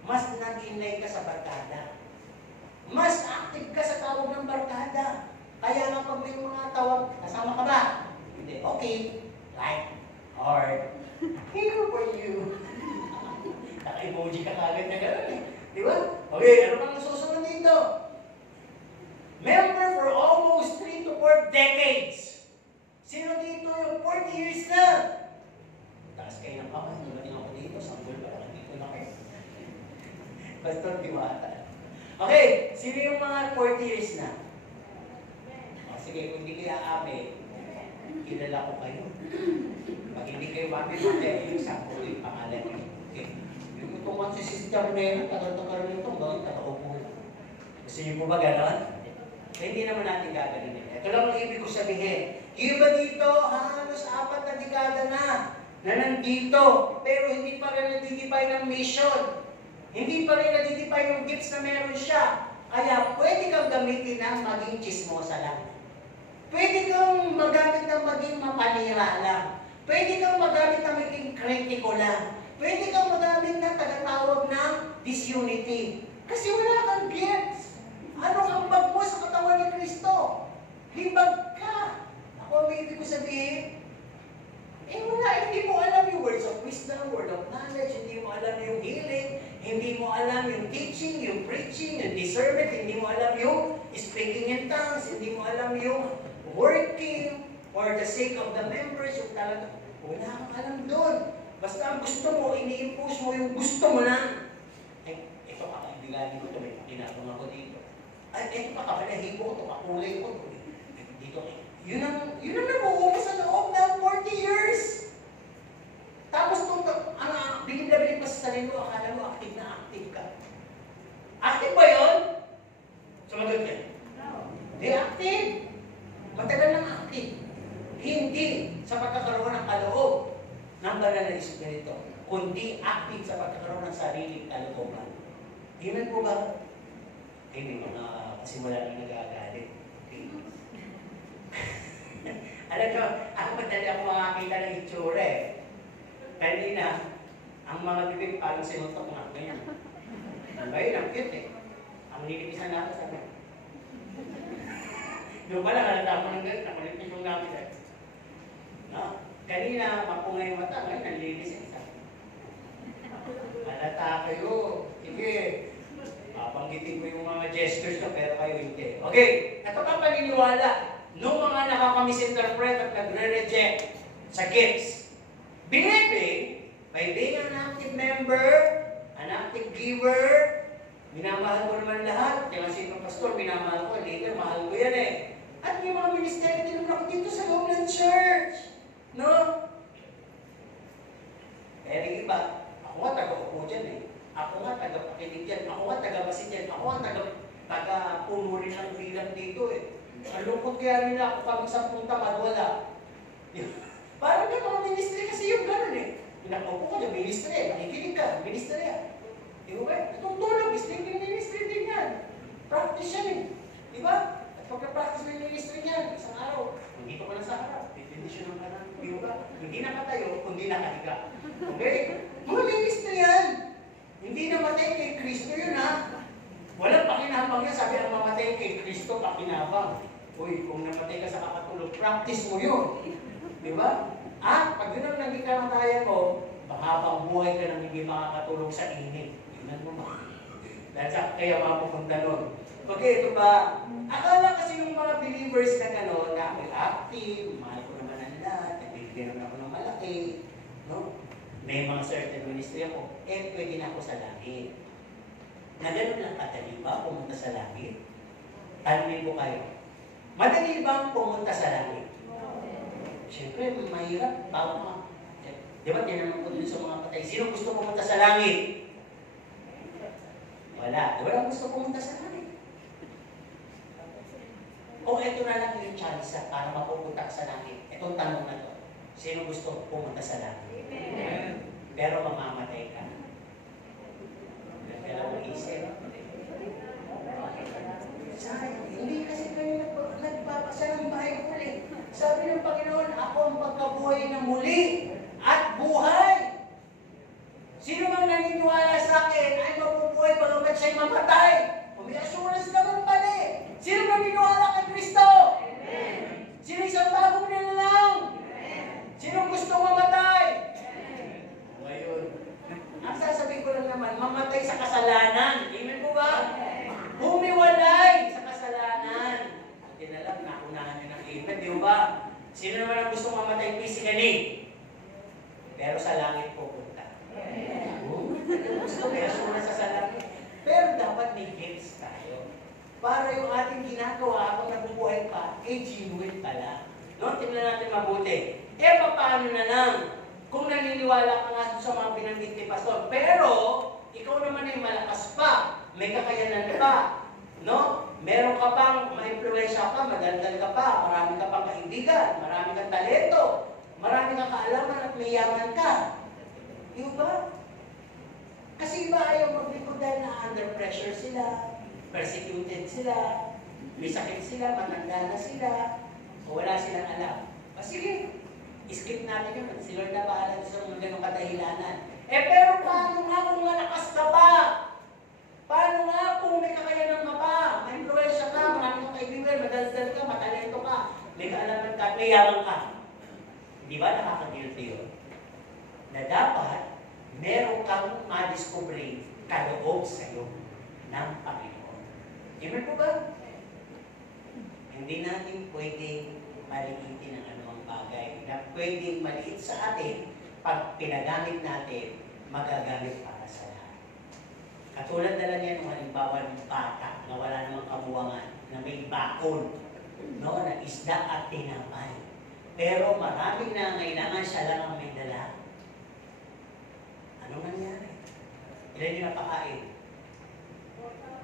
Mas nag-inay ka sa barkada. Mas active ka sa tawag ng barkada. Kaya nga pag may mga tawag, kasama ka ba? Hindi. Okay. Like, hard. Here for you. Naka-emoji ka kagad na gano'n eh. Di ba? Okay, ano pang susunod dito? Member for almost 3 to 4 decades. Sino dito yung 40 years na? Taas kayo ng kamay. Dumating ako dito. Sanggol pa lang dito na kayo. Pastor, Diwata. Okay, sino yung mga 40 years na? O, sige, kung hindi kayo aamin, kilala ko kayo. Pag hindi kayo mami, yung sampo yung pangalan niyo. Okay. Yung itong si Sister Nena, tagal-tagal nito, gawin taga-upo. Gusto niyo po ba gano'n? Hindi naman natin gagawin. Ito lang ang ibig ko sabihin. Yung iba dito, halos 4 na dekada na nandito, pero hindi pa rin nadidipay ng mission. Hindi pa rin nadidipay yung gifts na meron siya. Kaya pwede kang gamitin ng maging chismosa lang. Pwede kang magamit ng maging mapanira lang. Pwede kang magamit ng maging kritiko lang. Pwede kang magamit ng tagatawag ng disunity. Kasi wala kang gifts. Ano ang bag mo sa katawan ni Kristo? Libag ka. Ako ang ibig ko sabihin, wala, hindi mo alam yung words of wisdom, word of knowledge, hindi mo alam yung healing, hindi mo alam yung teaching, yung preaching, yung discernment, hindi mo alam yung speaking in tongues, hindi mo alam yung working for the sake of the members, yung talaga, wala kang alam doon. Basta ang gusto mo, ini-impose mo yung gusto mo lang. Ay, ito kakaibiganin ko ito, may tinatong ako dito. Ay, ito kakapalahin ko ito, kakulay ko ito. Dito, yun ang nabuo mo sa loob ng 40 years. Tapos itong, bilib na bilib pa sa sarili mo, akala mo active na active ka. Active ba yun? Sumagot ka? Hindi active. Matagal nang active. Hindi sa pagkakaroon ng kaloob ng banal na Espiritu, kundi active sa pagkakaroon ng sariling kalooban. Amen po ba? Ay, may mga kasimula na nag-aagalit. Alam nyo, ako madali ako makakita ng itsura eh. Kanina, ang mga bibig parang sinutok nga. Ganyan. Ngayon, ang cute eh. Ang nilipisan na ako sa akin. Doon pala, halata mo ng ganyan. Nakulipis yung gamit eh. No? Kanina, mapungay yung mata. Ngayon, nanlilisin sa akin. Halata kayo. Sige. Papanggitin ko yung mga gestures ko, pero kayo hindi. Okay, ito ka paniniwala. Nung mga nakakamisinterpret at nagre-reject sa gifts, believing, by being an active member, an active giver, minamahal ko naman lahat. Kaya sino pastor, minamahal ko, leader, mahal ko yan eh. At may mga ministeri din naman ako dito sa loob ng church. No? Kaya rin iba, ako nga taga-upo dyan eh. Ako nga taga-pakinig dyan. Ako nga taga-basin dyan. Ako nga taga-puno rin ng bilang dito eh. Ang lungkot kaya nila ako pag 10 tamad, wala. Parang yung mga ministry kasi yung gano'n eh. Pinakaupo ko dyan, ministry, makikinig ka, ministry yan. Di ba? Itong tulog, sleeping ministry din yan. Practice yan eh. Di ba? At pagka-practice mo yung ministry yan, isang araw, hindi pa lang sa harap, definition ng kanan. Di ba? Hindi nakatayo, kundi nakahiga. Okay? Mga ministry yan. Hindi namatay kay Kristo yun ha. Walang pakinabang yan. Sabi ang mamatay kay Kristo, pakinabang. Uy, kung namatay ka sa kakatulog, practice mo yun. Di ba? At pag yun ang naging kamatayan mo, baka buhay ka nang hindi makakatulog sa init. Tingnan mo ba? Dahil sa kaya mapupunta nun. Okay, ito ba? Akala kasi yung mga believers na gano'n, na ako'y active, mahal ko naman ang lahat, nagbibigyan naman ako ng malaki, no? May mga certain ministry ako, pwede na ako sa langit. Na gano'n lang kadali ba pumunta sa langit? Tanungin ko kayo. Madali bang pumunta sa langit? Siyempre, mahirap. Tama. Di ba, tinanong ko din sa mga patay, sino gusto pumunta sa langit? Wala. Wala gusto pumunta sa langit. O eto na lang yung chance para mapupunta sa langit. Itong tanong na to. Sino gusto pumunta sa langit? Amen. Pero mamamatay ka. Kaya mo isip. Sayang, hindi kasi kayo nagpapasa ng Bible eh. Sabi ng Panginoon, ako ang pagkabuhay na muli at buhay. Sino mang naniniwala sa akin ay mabubuhay pagkat siya'y mamatay. May assurance naman pala eh. Sino naniniwala kay Kristo? Amen. Sino isang bagong nilalang? Amen. Sino gustong mamatay? Amen. Ngayon, ang sasabihin ko lang naman, mamatay sa kasalanan. Amen po ba? Amen. Humiwalay sa kasalanan. Hindi na lang, nakunahan nyo ng amen, di ba? Sino naman ang gustong mamatay physically? Pero sa langit pupunta. Gusto may assurance sa langit. Pero dapat may gifts tayo. Para yung ating ginagawa kung nabubuhay pa, genuine pala. No? Tingnan natin mabuti. Paano na lang kung naniniwala ka nga sa mga binanggit ni Pastor, pero ikaw naman ay malakas pa, may kakayanan pa, no? Meron ka pang ma-influensya ka, madaldal ka pa, marami ka pang kaibigan, marami kang talento, marami kang kaalaman at may yaman ka. Di ba? Kasi iba ayaw maglipod dahil na under pressure sila, persecuted sila, may sakit sila, matanda na sila, o wala silang alam. Sige, skip natin yun. Si Lord na bahala sa mga ganong kadahilanan. Pero paano nga kung malakas ka pa? Paano nga kung may kakayanan ka pa? May influensya ka, marami kang kaibigan, madaldal ka, matalento ka, may kaalaman ka, may yaman ka. Di ba nakaka-guilty yun? Na dapat meron kang ma-discovery kaloob sa'yo ng Panginoon. Amen po ba? Hindi natin pwedeng maliitin ang anumang bagay na pwedeng maliit sa atin pag pinagamit natin, magagamit para sa lahat. Katulad na lang yan, halimbawa ng bata na wala namang kabuwangan, na may bakol, no, na isda at tinapay. Pero maraming nangailangan, siya lang ang may dala. Anong nangyari? Ilan yung napakain?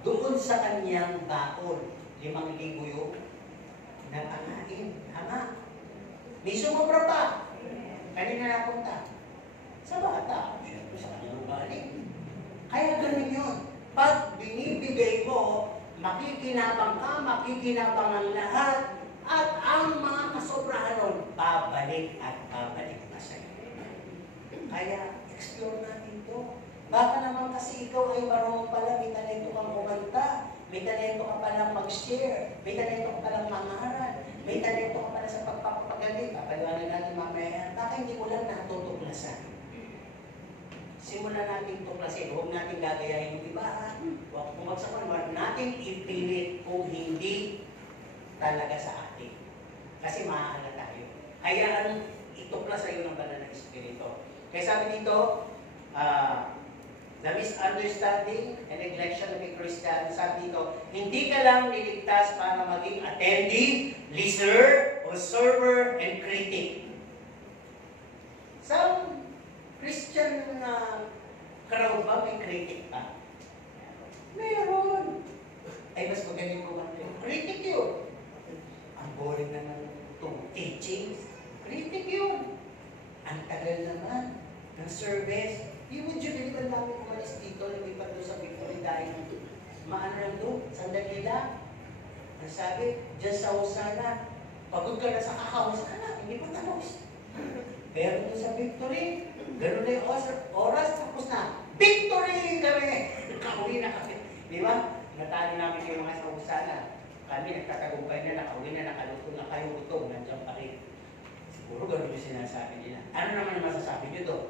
Doon sa kanyang bakol, 5,000 yung napakain. Tama. May sumobra pa. Kanina napunta. Sa bata, siyempre sa kanyang ugali. Kaya ganun yun. Pag binibigay mo, makikinabang ka, makikinabang ang lahat, at ang mga kasobrahan nun, babalik at babalik pa sa'yo. Kaya, explore natin to. Baka naman kasi ikaw ay marunong pala, may talento kang kumanta, may talento ka palang mag-share, may talento ka palang mangaral, may talento ka pala sa pagpapagaling. Papaliwanag natin mamaya, baka hindi mo lang natutuklasan. Simulan natin tuklasin, huwag natin gagayahin yung iba. Huwag bumagsak naman natin ipilit kung hindi talaga sa atin. Kasi maaala tayo. Hayaan ituklas sa iyo ng banal na Espiritu. Kaya sabi dito, the misunderstanding and neglection of a Christian, sabi dito, hindi ka lang niligtas para maging attendee, listener, observer, and critic. Some Christian crowd ba may critic pa? Meron. Ay, mas magaling ko man. Critic yun. Ang boring na ng teachings. Critic yun. Ang tagal naman ng service. Yung Judy, ang dami umalis dito, lumipat doon sa Victory dahil maano lang doon, sandali lang. Ang sabi, dyan sa Hosana, pagod ka na sa Hosana, hindi pa tapos. Pero doon sa Victory, ganun na yung oras, tapos na. Victory kami! Nakauwi na kami. Di ba? Natalo namin yung mga sa Hosana. Kami nagtatagumpay na, nakauwi na, nakaluto na kayo, gutom, nandiyan pa rin. Siguro ganun yung sinasabi nila. Ano naman ang masasabi nyo doon?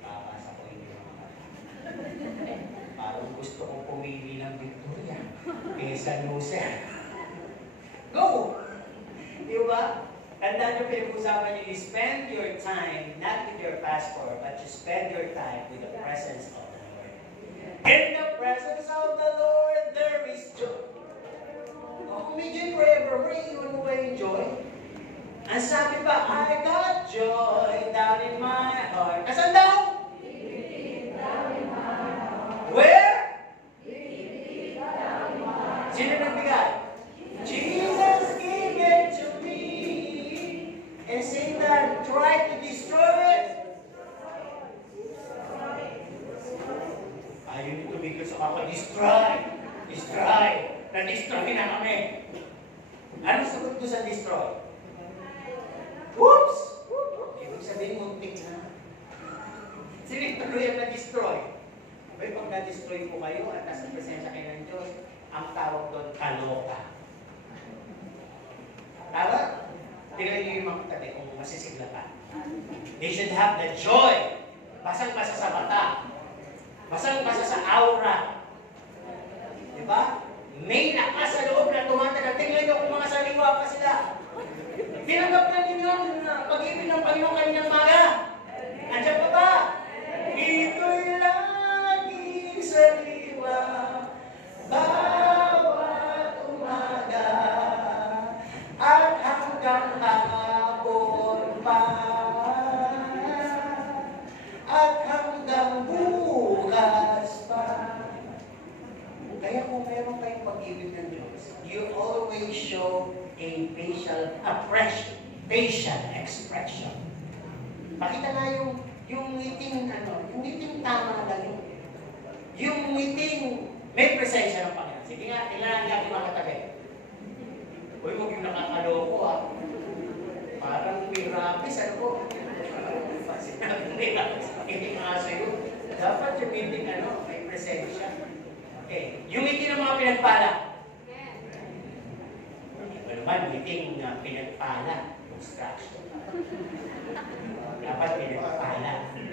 Nakakasa ko hindi mga mata. Parang gusto kong pumili ng Victoria kaysa Lucer. Go! Di ba? Tandaan nyo, pinag-usapan nyo, you spend your time not with your passport, but you spend your time with the presence of the Lord. In the presence of the Lord, there is joy. Oh, may joy forever. Where you want to enjoy? Ang sabi pa, I got joy down in my heart. Asan daw? Where? Sino nagbigay? Jesus gave it to me. And Satan tried to destroy it. Ayaw nyo tumigil sa kaka-destroy. Destroy. Na-destroy na kami. doon sa destroy? Whoops! Ibig sabihin, muntik na. Sino yung tuluyan na destroy? Pag na-destroy po kayo at nasa presensya kayo ng Diyos, ang tawag doon, kaloka. Tama? Tingnan niyo yung mga katabi kung masisigla ka. They should have the joy. Basang-basa sa mata. Basang-basa sa aura. Diba? May lakas sa loob na tumatala. Tingnan niyo kung mga saliwa pa sila. Tinanggap na ninyo na pag-ibig ng Panginoon kanyang maga. Nandiyan pa ba? Ito'y laging saliwa bawat umaga at hanggang hapon pa at hanggang bukas pa. Kaya kung meron kayong pag-ibig ng Diyos, you always show a facial expression. Pakita nga yung ngiting, yung ngiting tama lang yun. Yung ngiting may presensya ng Panginoon. Sige nga, tingnan natin mga katabi. Uy, huwag yung nakakaloko ha. Parang may rapis, ano po? Sinabi may rapis, pakiting nga sa'yo. Dapat yung ngiting may presensya. Okay, yung ngiting ng mga pinagpala. Naman, ngiting pinagpala. Construction. Dapat pinagpala. Yung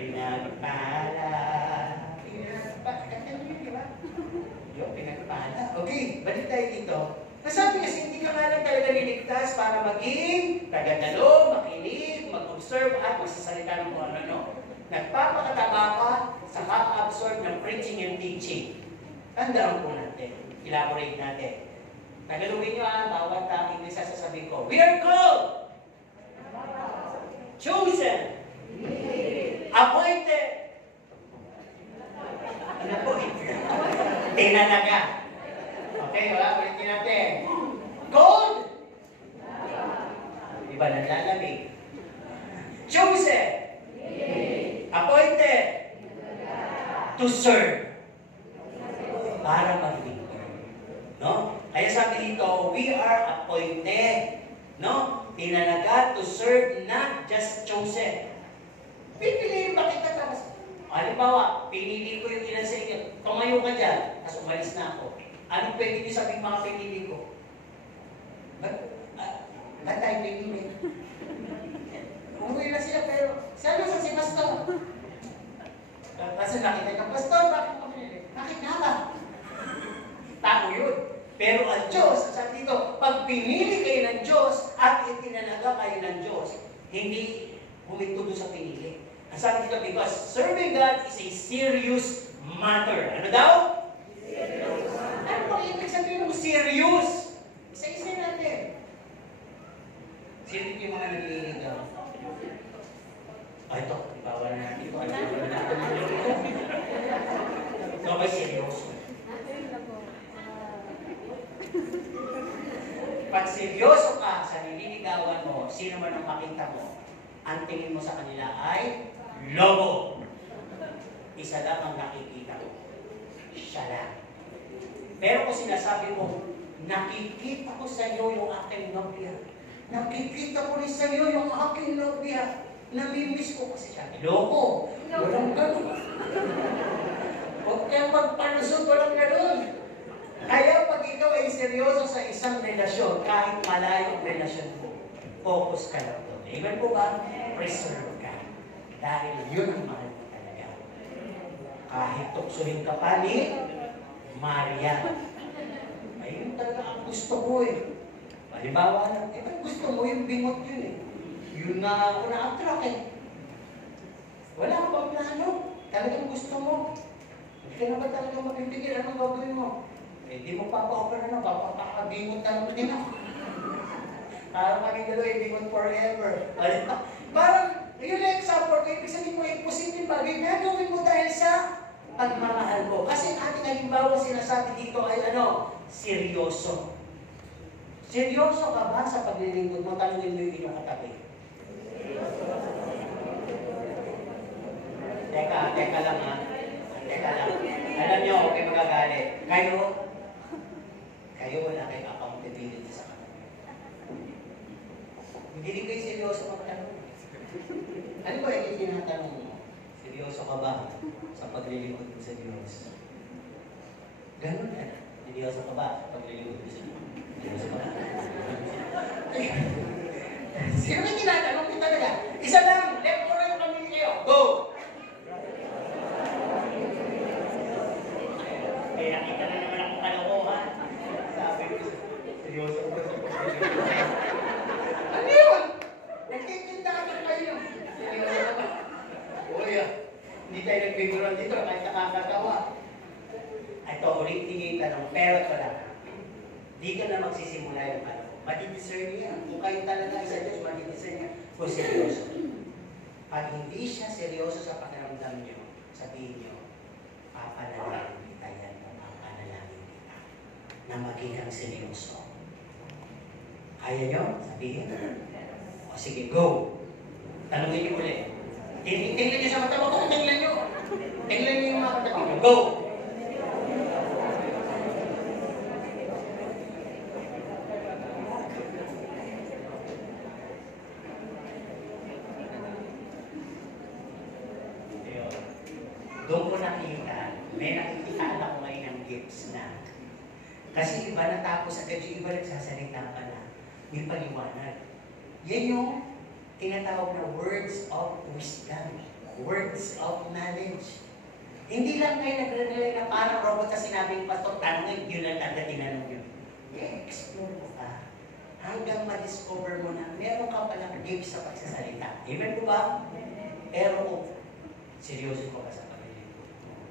pinagpala. Okay, balik tayo dito. Nasabi kasi hindi ka nga lang talaga niligtas para maging tagadalo, makinig, mag-observe at magsasalita ng kung ano. Nagpapakataba ka sa kaka-absorb ng preaching and teaching. Tandaan po natin. Elaborate natin. Tagalogin nyo bawat English sa sasabihin ko. We are called, chosen, appointed, ano po? Tinanaga. Okay, ulitin natin. Called, iba naglalamig. Chosen, appointed, to serve, para maglingkod. No? Kaya sabi dito, we are appointed, no? Tinanaga to serve, not just chosen. Pipiliin ba kita tapos? Halimbawa, pinili ko yung ilan sa inyo. Tumayo ka dyan, tapos umalis na ako. Ano pwede niyo sabihin mga pinili ko? Ba't tayo pinili? Umuwi na sila, pero saan sa si Pastor? Kasi nakita ka, Pastor, bakit mo pinili? Bakit nga ba? Tao yun. Pero ang Diyos, sabi dito, pag pinili kayo ng Diyos at itinalaga kayo ng Diyos, hindi huminto doon sa pinili. Ang sabi dito, because serving God is a serious matter. Ano daw? Serious. Ano bang ibig sabihin ng serious? Isa-isa natin. Sino yung mga nagliligaw? Ito, bawal na natin ito. Ito ba seryoso? Pag seryoso ka sa nililigawan mo, sino man ang makita mo, ang tingin mo sa kanila ay lobo. Isa lang ang nakikita mo. Siya lang. Pero kung sinasabi mo, nakikita ko sa iyo yung aking nobya. Nakikita ko rin sa iyo yung aking nobya. Namimiss ko kasi siya. Loko. Walang ganun. Huwag kayong magpalusot, walang ganun. Kaya pag ikaw ay seryoso sa isang relasyon, kahit malayo ang relasyon mo, focus ka lang doon. Amen po ba? Preserve ka. Dahil yun ang mahal mo talaga. Kahit tuksuhin ka pa ni Maria. Ayun talaga ang gusto ko eh. Halimbawa lang, gusto mo yung bingot yun eh. Yun na ako na-attract eh. Wala ka bang plano? Talagang gusto mo. Hindi ka na ba talagang mapipigil? Anong gagawin mo? Hindi mo papa-offer na, papakabingot na naman din ako. Parang kaming dalawa, ibingot forever. Parang, yun ang example ko, ibig sabihin mo, imposible bagay, gagawin mo dahil sa pagmamahal mo. Kasi ating halimbawa sinasabi dito ay seryoso. Seryoso ka ba sa paglilingkod mo? Tanungin mo yung inyong katabi. Teka lang ha. Teka lang. Alam niyo, huwag kayo magagalit. Kayo wala kayong accountability sa kanila. Hindi rin kayo seryoso magtanong. Ano ba yung tinatanong mo? Seryoso ka ba sa paglilingkod mo sa Diyos? Ganun ka na. Seryoso ka ba sa paglilingkod mo sa Diyos? Seryoso ka ba? Sino may tinatanong ko talaga? Isa lang, left or right kami kayo. Go! Eh, nakita na naman akong kalokohan. Sabi ko, seryoso ko sa paglilingkod. Ano yun? Nagtitinda ka kayo. Seryoso ka ba? Uy, hindi tayo nagbiguran dito kahit nakakatawa. Ito, ulit tingin tanong, pero ito lang. Di ka na magsisimula yung ano. Matidiscern niya. Kung kayo talaga isa Diyos, matidiscern niya. Kung seryoso. Pag hindi siya seryoso sa pakiramdam niyo, sabihin niyo, papanalangin kita yan, papanalangin kita na maging kang seryoso. Kaya niyo? Sabihin. O sige, go. Tanungin niyo ulit. Tingnan niyo sa mata mo kung tingnan niyo. Tingnan niyo yung mga katabi niyo. Go! Doon ko nakita, may nakikitaan ako ngayon ng gifts na. Kasi iba natapos agad yung iba nagsasalita pa na. May paliwanag. Yan yung tinatawag na words of wisdom. Words of knowledge. Hindi lang kayo nagre-relay na parang robot sa sinabing pastor, tanongin, yun lang talaga tinanong yun. I-explore mo ka hanggang ma-discover mo na meron ka palang gifts sa pagsasalita. Amen po ba? Pero seryoso ko ka sa paglilingkod mo.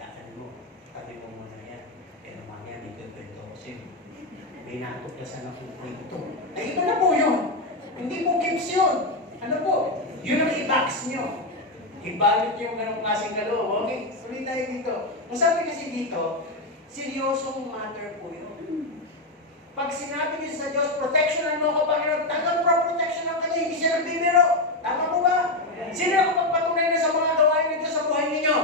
Yakan mo, tabi mo muna yan. Pero mamaya may gagawin ko sa'yo. May natuklasan akong kwento. Ay, iba na po yun. Hindi po gifts yun. Ano po? Yun ang i-box nyo. Ibalot nyo yung ganong klaseng kaloob. Okay, tuloy tayo dito. Ang sabi kasi dito, seryosong matter po yun. Pag sinabi niyo sa Diyos, protection mo ako, Panginoon, tanggap pro protection ng Kanya, hindi siya nagbibiro. Tama po ba? Sino ang magpatunay na sa mga gawain ng Diyos sa buhay ninyo?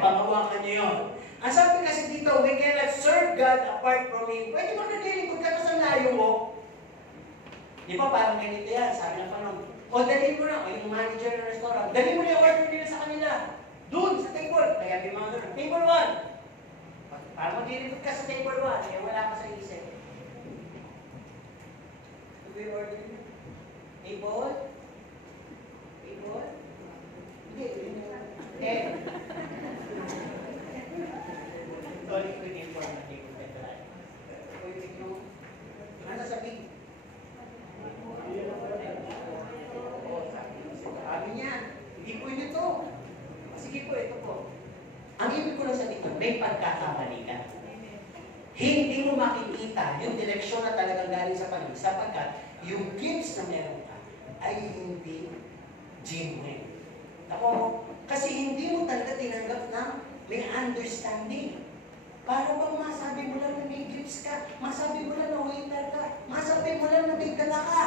Pamawakan niyo yun. Ang sabi kasi dito, we cannot serve God apart from Him. Pwede ba naglilingkod ka sa layo mo? Di ba parang ganito yan? Sabi ng Panginoon, o dali mo na, o yung manager ng restaurant, dali mo na yung order nila sa kanila. Doon, sa table. Kaya may mga doon, table 1. Para maglilingkod ka sa table 1, kaya wala ka sa isip. Ito yung order nila. Table? Table? Hindi. Eh. Sorry ko yung table na table na ito. Pwede nyo. Ano sabi? Sabi niya, hindi po yun ito. Sige po, ito po. Ang ibig ko lang sabihin, may pagkakamali ka. Hindi mo makikita yung direksyon na talagang galing sa Panginoon sapagkat yung gifts na meron ka ay hindi genuine. Ako, kasi hindi mo talaga tinanggap na may understanding. Para bang masabi mo lang na may gifts ka, masabi mo lang na waiter ka, masabi mo lang na may dala ka.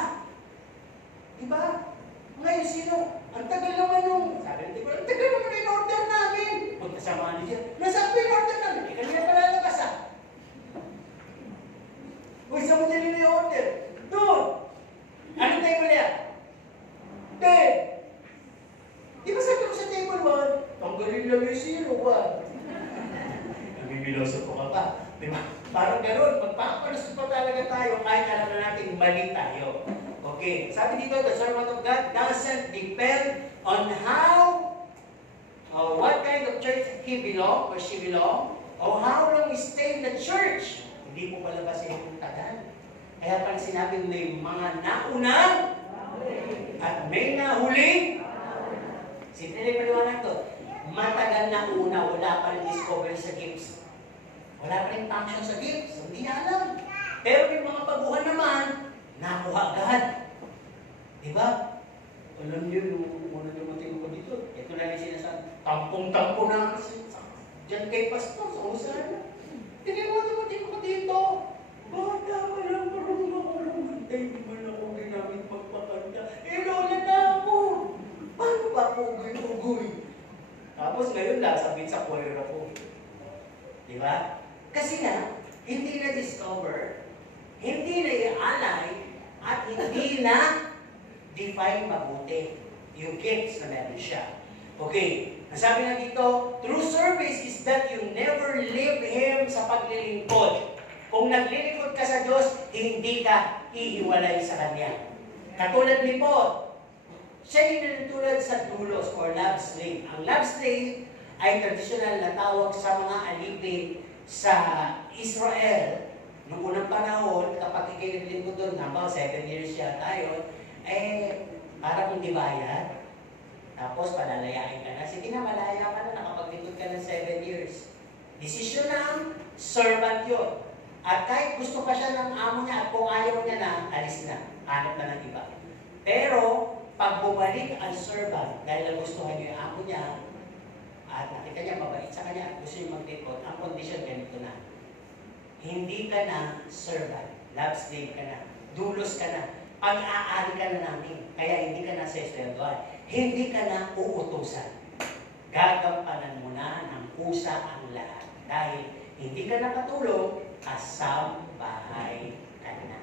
Diba? Ngayon, sino? Ang tagal naman yung, sabi natin, ang tagal naman yung order namin. Punta sa manager, nasabi yung order namin, eh, kanina pa lalabas ah. Uy, saan mo nila yung order? Doon! Anong table yan? Ten! Di ba sabi ko sa table 1, tanggalin lang yung 0, 1. Nabibiloso ko ka pa. Diba? Parang gano'n, magpapalusot pa talaga tayo kahit alam na natin mali tayo. Okay, sabi dito, the servant of God doesn't depend on how or what kind of church he belong or she belong or how long he stay in the church. Hindi po palabasin yung tagal. Kaya pag sinabi may mga nauna at may nahuli, simple na paliwanag to. Matagal na una, wala pa rin discovery sa gifts. Wala pa rin function sa gifts. Hindi niya alam. Pero yung mga baguhan naman, nakuha agad. Diba? Alam niyo, nung una dumating ko dito, ito na rin sinasabi, tampong-tampo na diyan kay Pastor, sa usahan. Tingin mo, dumating ko dito. Bata ka lang, marunong ako lang. Hindi man ako ginamit magpakanta. Eh, lola na ako. Paano ba pugoy-pugoy? Tapos ngayon, lasabit sa choir ako. Diba? Kasi nga, hindi na-discover, hindi na i-alay, at hindi na define mabuti yung gifts na meron siya. Okay, ang sabi na dito, true service is that you never leave Him sa paglilingkod. Kung naglilingkod ka sa Diyos, hindi ka ihiwalay sa Kanya. Katulad ni Paul, siya yung tulad sa dulos or love slave. Ang love slave ay tradisyonal na tawag sa mga alipin sa Israel. Noong unang panahon, kapag ikinaglingkod doon, nabang 7 years siya tayo, parang hindi bayad. Tapos palalayain ka na. Sige na, malaya ka na, nakapaglingkod ka ng 7 years. Desisyon ng servant yun. At kahit gusto pa siya ng amo niya, at kung ayaw niya na, alis na. Hanap na ng iba. Pero, pag bumalik ang servant, dahil nagustuhan niyo yung amo niya, at nakita niya mabait sa kanya, at gusto niyo maglingkod, ang condition ganito na. Hindi ka na servant. Love slave ka na. Dulos ka na. Pag-aari ka na namin. Kaya hindi ka na sesweldoan. Hindi ka na uutusan. Gagampanan mo na ng kusa ang lahat. Dahil hindi ka na katulong, kasambahay ka na.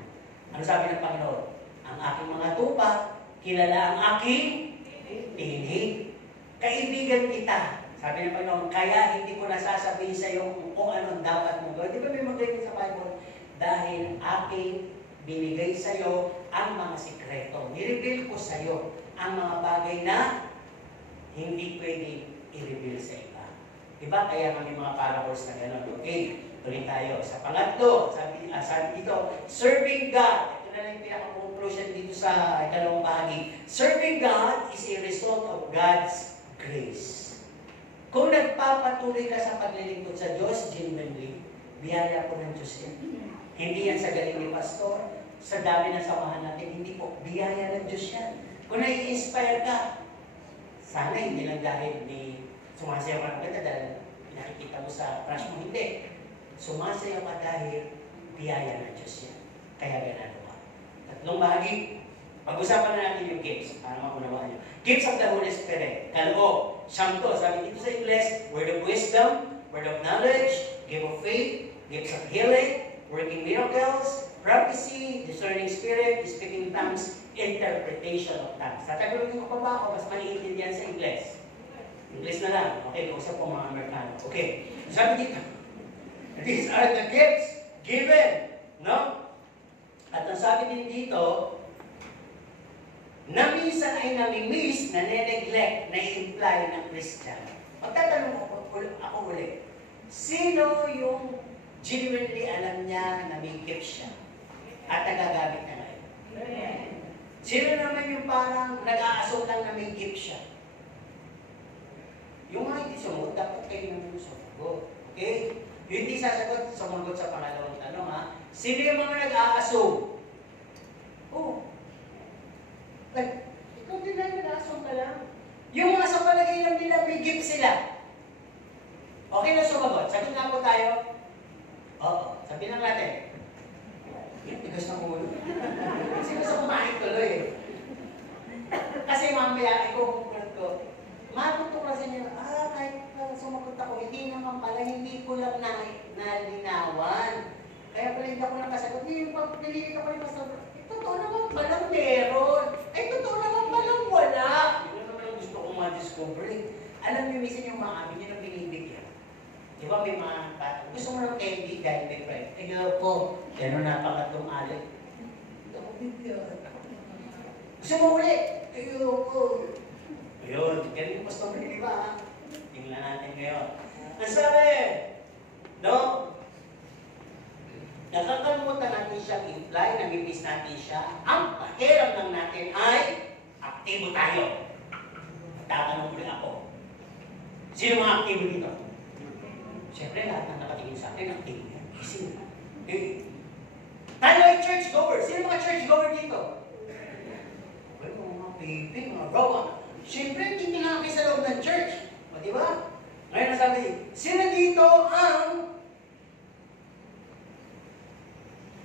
Ano sabi ng Panginoon? Ang aking mga tupa, kilala ang aking tinig. Kaibigan kita. Sabi ng Panginoon, kaya hindi ko nasasabihin sa iyo kung anong dapat mo gawin. Di ba may magaling sa Bible? Dahil aking binigay sa iyo ang mga sikreto. Nireveal ko sa iyo ang mga bagay na hindi pwede i-reveal sa iba. Diba? Kaya may mga parables na gano'n. Okay, tuloy tayo. Sa pangatlo, sabi dito, serving God. Ito na lang yung pinaka-conclusion dito sa ikalawang bahagi. Serving God is a result of God's grace. Kung nagpapatuloy ka sa paglilingkod sa Diyos, genuinely, biyaya po ng Diyos yan. Hindi yan sa galing ni Pastor, sa dami ng samahan natin, hindi po. Biyaya ng Diyos yan. Kung nai-inspire ka, sana hindi lang dahil sumasayaw ka ng ganda dahil nakikita mo sa crush mo. Hindi. Sumasayaw ka dahil biyaya ng Diyos yan. Kaya ganado ka. Tatlong bahagi. Pag-usapan na natin yung gifts para maunawaan nyo. Gifts of the Holy Spirit. Kaloob. Siyam to. Sabi dito sa English, word of wisdom, word of knowledge, gift of faith, gifts of healing, working miracles, prophecy, discerning spirit, speaking tongues, interpretation of tongues. Tatagulogin ko pa ba ako? Mas maliintindihan sa English. English na lang. Okay, kung sa po mga Amerikano. Okay. Sabi dito, these are the gifts given. No? At ang sabi din dito, na minsan ay nami-miss, na ne-neglect, na-imply ng Christian. Pagtatanong ako ulit, sino yung genuinely alam niya na may gift siya at nagagamit na ngayon? Sino naman yung parang nag-aasok lang na may gift siya? Yung mga hindi sumagot, dapat kayo naman sumagot. Okay? Yung hindi sasagot, sumagot sa pangalawang tanong ha. Sino yung mga nag-aasok? Oh. Like, ikaw din na nag-aasok ka lang. Yung mga sa palagay lang nila, may gift sila. Okay na sumagot. Sagot na po tayo. Oo. Sabihin lang natin. Yung tigas ng ulo. Kasi gusto kumain tuloy eh. Kasi mamaya, ikukulat ko. Matuto kasi niya, kahit sumagot ako, hindi naman pala, hindi ko lang nalinawan. Kaya pala hindi ako nakasagot. Yung pagpili ka pa rin masagot, totoo naman palang meron. Ay, totoo naman palang wala. Yun naman ang gusto kong ma-discover. Alam niyo, minsan yung mga amin, yun ang binibigyan. Di ba may mga bata, gusto mo ng candy dahil may friend. Ayaw po. Gano'n na pangatlong alit. Hindi ako bibigyan. Gusto mo ulit? Ayaw po. Ayun, ganun yung pastor, di ba? Tingnan natin ngayon. Ang sabi, no? Nakakalimutan natin siyang imply, nami-miss natin siya. Ang pakiram lang natin ay aktibo tayo. Tatanong ulit ako. Sino mga aktibo dito? Siyempre, lahat ng nakatingin sa atin, aktibo yan. Sino? Tayo ay church-goer. Sino mga church-goer dito? Well, mga baby, mga bro. Siyempre, hindi nga kayo sa loob ng church. O, di ba? Ngayon, nasabi, sino dito ang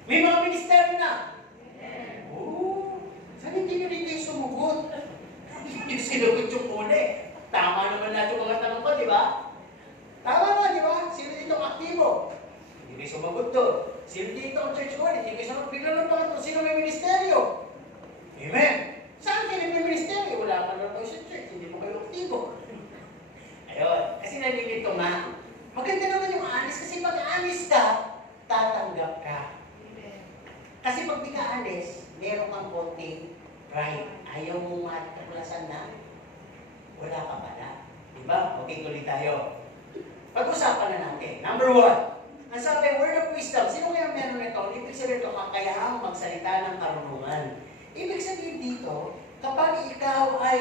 may mga ministeryo na? Oo. Saan hindi nyo rin kayo sumugot? Hindi sinugot yung uli. Tama naman natin yung mga tanong ko, di ba? Tama naman, di ba? Sino dito ang aktibo? Hindi kayo sumagot doon. Sino dito ang church ko? Hindi kayo sumagot. Bigla lang pangatlo. Sino may ministeryo? pag di ka alis, meron kang konting pride. Ayaw mo matuklasan na wala ka pala. Diba? Okay, tuloy tayo. Pag-usapan na natin. Number 1. Ang sabi, word of wisdom. Sino kaya meron nito? Ibig sabihin ito, kakayahang magsalita ng karunungan. Ibig sabihin dito, kapag ikaw ay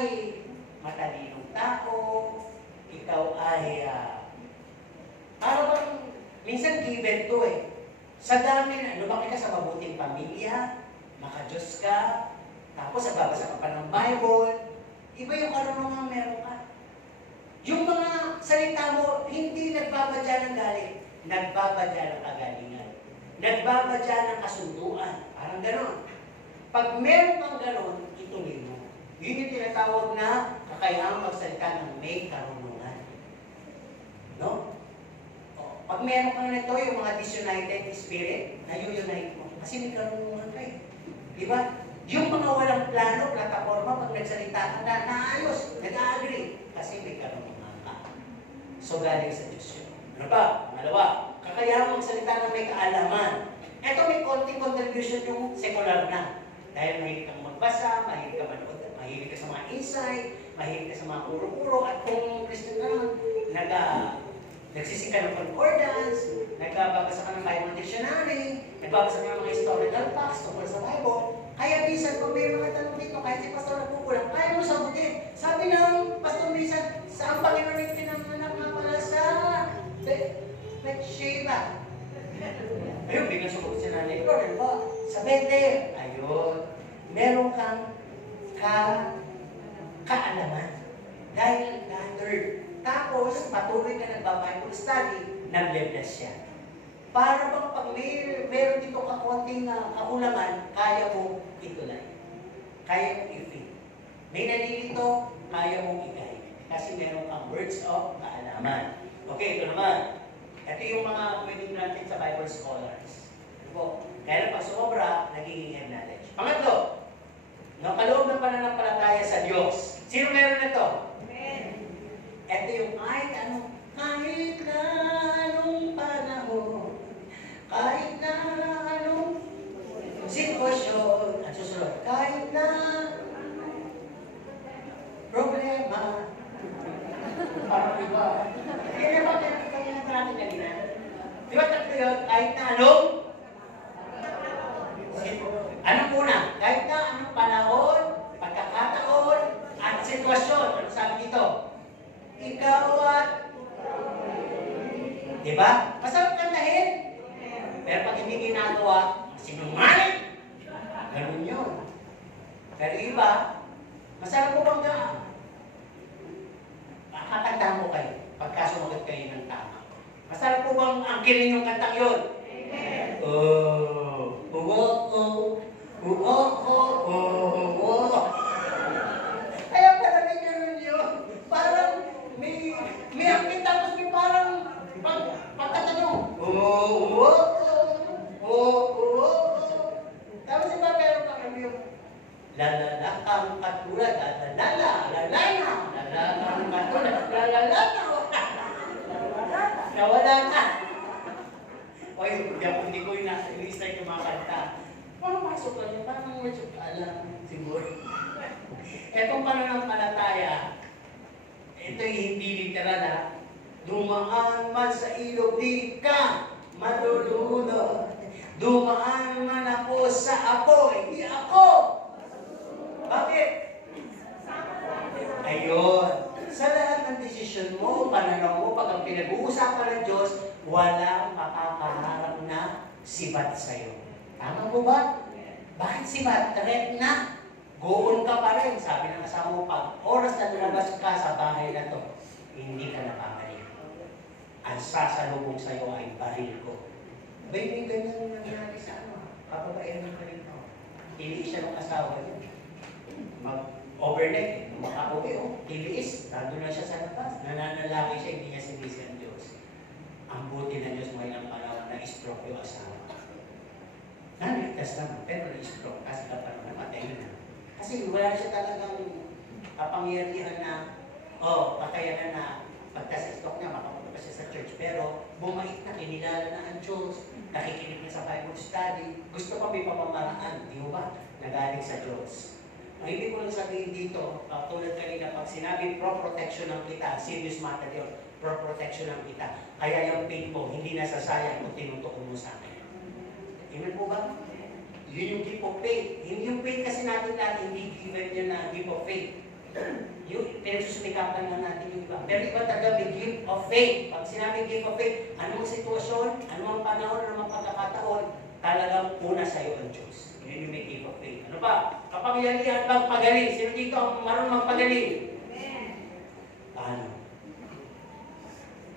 matalinong tao, ikaw ay parang bang minsan given to eh. Sa dami na, lumaki ka sa mabuting pamilya, maka-Diyos ka, tapos nagbabasa ka pa ng Bible, iba yung karunungan meron ka. Yung mga salita mo, hindi nagbabadya ng galit, nagbabadya ng kagalingan. Nagbabadya ng kasunduan. Parang gano'n. Pag meron kang gano'n, ituloy mo. Yun yung tinatawag na kakayahang magsalita ng may karunungan. No? Pag meron kang nito, yung mga disunited spirit, na-unite mo. Kasi may karunungan ka eh. Diba? Yung mga walang plano, plataforma, pag nagsalita ka na, naayos, nag-agree. Kasi may karunungan ka. So, galing sa Diyos yun. Ano ba? Malawa, kakayahang magsalita ng may kaalaman. Ito may konting contribution yung secular na. Dahil mahilig kang magbasa, mahilig ka manood, mahilig ka sa mga insight, mahilig ka sa mga puro-puro, at kung Christian ka naman, nagsisika ng concordance, nagbabasa ka ng Bible Dictionary, nagbabasa ka ng mga historical facts tungkol sa Bible. Kaya minsan, kung may mga tanong dito, kahit si Pastor nagkukulang, kaya mo sagutin. Sabi ng Pastor minsan, saan Panginoon yung pinanganak nga pala sa Bathsheba? Ayun, biglang sumagot si Nanay Lord, ano ba? Sa Bethel. Ayun. Meron kang kaalaman. Dahil gathered. Tapos, patuloy ka nagba-Bible study, nag-bless siya. Para bang pag meron dito kakunting kakulangan, kaya mo itulay. Kaya mo i-feed. May nalilito, kaya mo i-guide. Kasi meron kang words of kaalaman. Okay, ito naman. Ito yung mga pwedeng natin sa Bible scholars. Kaya pag sumobra, nagiging knowledge. Pangatlo, nakaloob ng pananampalataya sa Diyos. Sino meron nito? Ito yung kahit na anong panahon, kahit na anong sitwasyon, at susunod, kahit na problema, parang iba. Kaya ba kaya natin kanina? Di ba tatlo yun? Kahit na anong una? Kahit na anong panahon, pagkakataon, at sitwasyon. Ano sabi dito? Ikaw at... Diba? Masarap kantahin. Pero pag hindi ginagawa, sinungaling. Ganun yun. Pero iba, masarap mo bang kakanta mo kayo pagka sumagot kayo ng tama. Masarap po bang angkinin yung kantang yun? Kaya parang ganun yun. Parang may angkin tapos may parang pagkatanong. Tapos iba meron pa kami yung lalala kang katulad, lalala kang katulad, lalala nawala na. Oy, hindi ko ina-lista yung mga kanta. Parang pasok lang yun, parang medyo alam siguro. Etong pananampalataya, ito'y hindi literal ha. Dumaan man sa ilog, di ka malulunod. Dumaan man ako sa apoy, di ako. Bakit? Ayun. Sa lahat ng desisyon mo, pananaw mo, pag ang pinag-uusapan ng Diyos, walang makakaharap na sibat sa'yo. Tama po ba? Bakit sibat? Threat na. Goon ka pa rin. Sabi ng asawa mo, pag oras na lumabas ka sa bahay na to, hindi ka napapalik. Ang sasalubong sa'yo ay baril ko. May ganyan nangyari sa kababayan ng kanito. Tiliis siya ng asawa niya. Mag-overnight, makauwi, tiliis, nandun na siya sa labas. Nananalaki siya, hindi niya sinisi ang Diyos. Ang buti ng Diyos mo ilang panahon na stroke yung asawa. Naligtas naman, pero na-stroke kasi kapag namatay na. Kasi wala siya talagang kapangyarihan na, kakayanan na pagka-stroke niya, makapunta siya sa church. Pero bumait na, kinilala na ang Diyos. nakikinig na sa Bible study, gusto pa may pamamaraan, di ba? Nagaling sa Diyos. Ang ibig ko lang sabihin dito, tulad kanina, pag sinabi pro-protection ng kita, serious matter yun, pro-protection ng kita. Kaya yung faith mo, hindi nasasayang kung tinutukoy mo sa akin. Amen po ba? Yun yung gift of faith. Yung faith kasi natin hindi given yun na gift of faith. Yung pinagsusumikapan lang natin yung iba. Pero iba talaga may gift of faith. Pag sinabi gift of faith, anong sitwasyon, anong panahon, anong pagkakataon, talagang una sa'yo ang Diyos. Yun yung may gift of faith. Ano ba? Kapangyarihan bang pagaling? Sino dito ang marunong magpagaling? Paano?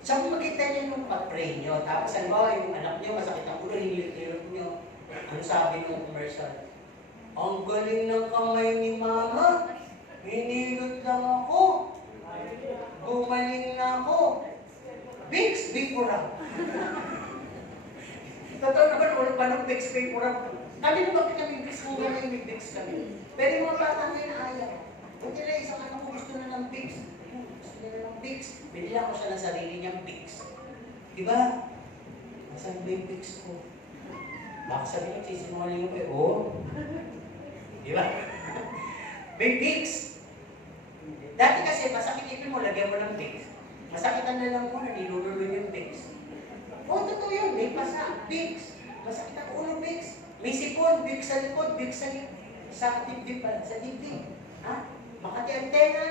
Saan mo makita niyo yung pag-pray nyo? Tapos ano ba, yung anak nyo, masakit ang ulo, hinilot-hilot nyo. Ano sabi ng commercial? Ang galing ng kamay ni Mama. Hinilot lang ako. Gumaling na ako. Vicks Vaporub. Totoo naman, wala pa ng Vicks Vaporub. Kami naman kami Vicks kung gano'n may Vicks kami. Pero yung mga bata ngayon ayaw. Buti na isang anak ko gusto na ng Vicks. Gusto na ng Vicks. Binila ko siya ng sarili niyang Vicks. Diba? Nasaan ba yung Vicks ko? Baka sabi ko, sisinungaling ko eh. Oo. Diba? May Vicks. Dati kasi, masakit ipin mo, lagyan mo ng Vicks. Masakitan na lang mo na nilululo yung Vicks. Oo, totoo yun. May pasa, Vicks. Masakit ang ulo, Vicks. May sipon, Vicks sa likod, Vicks sa dibdib pala, sa dibdib. Ha? Makati ang tenga.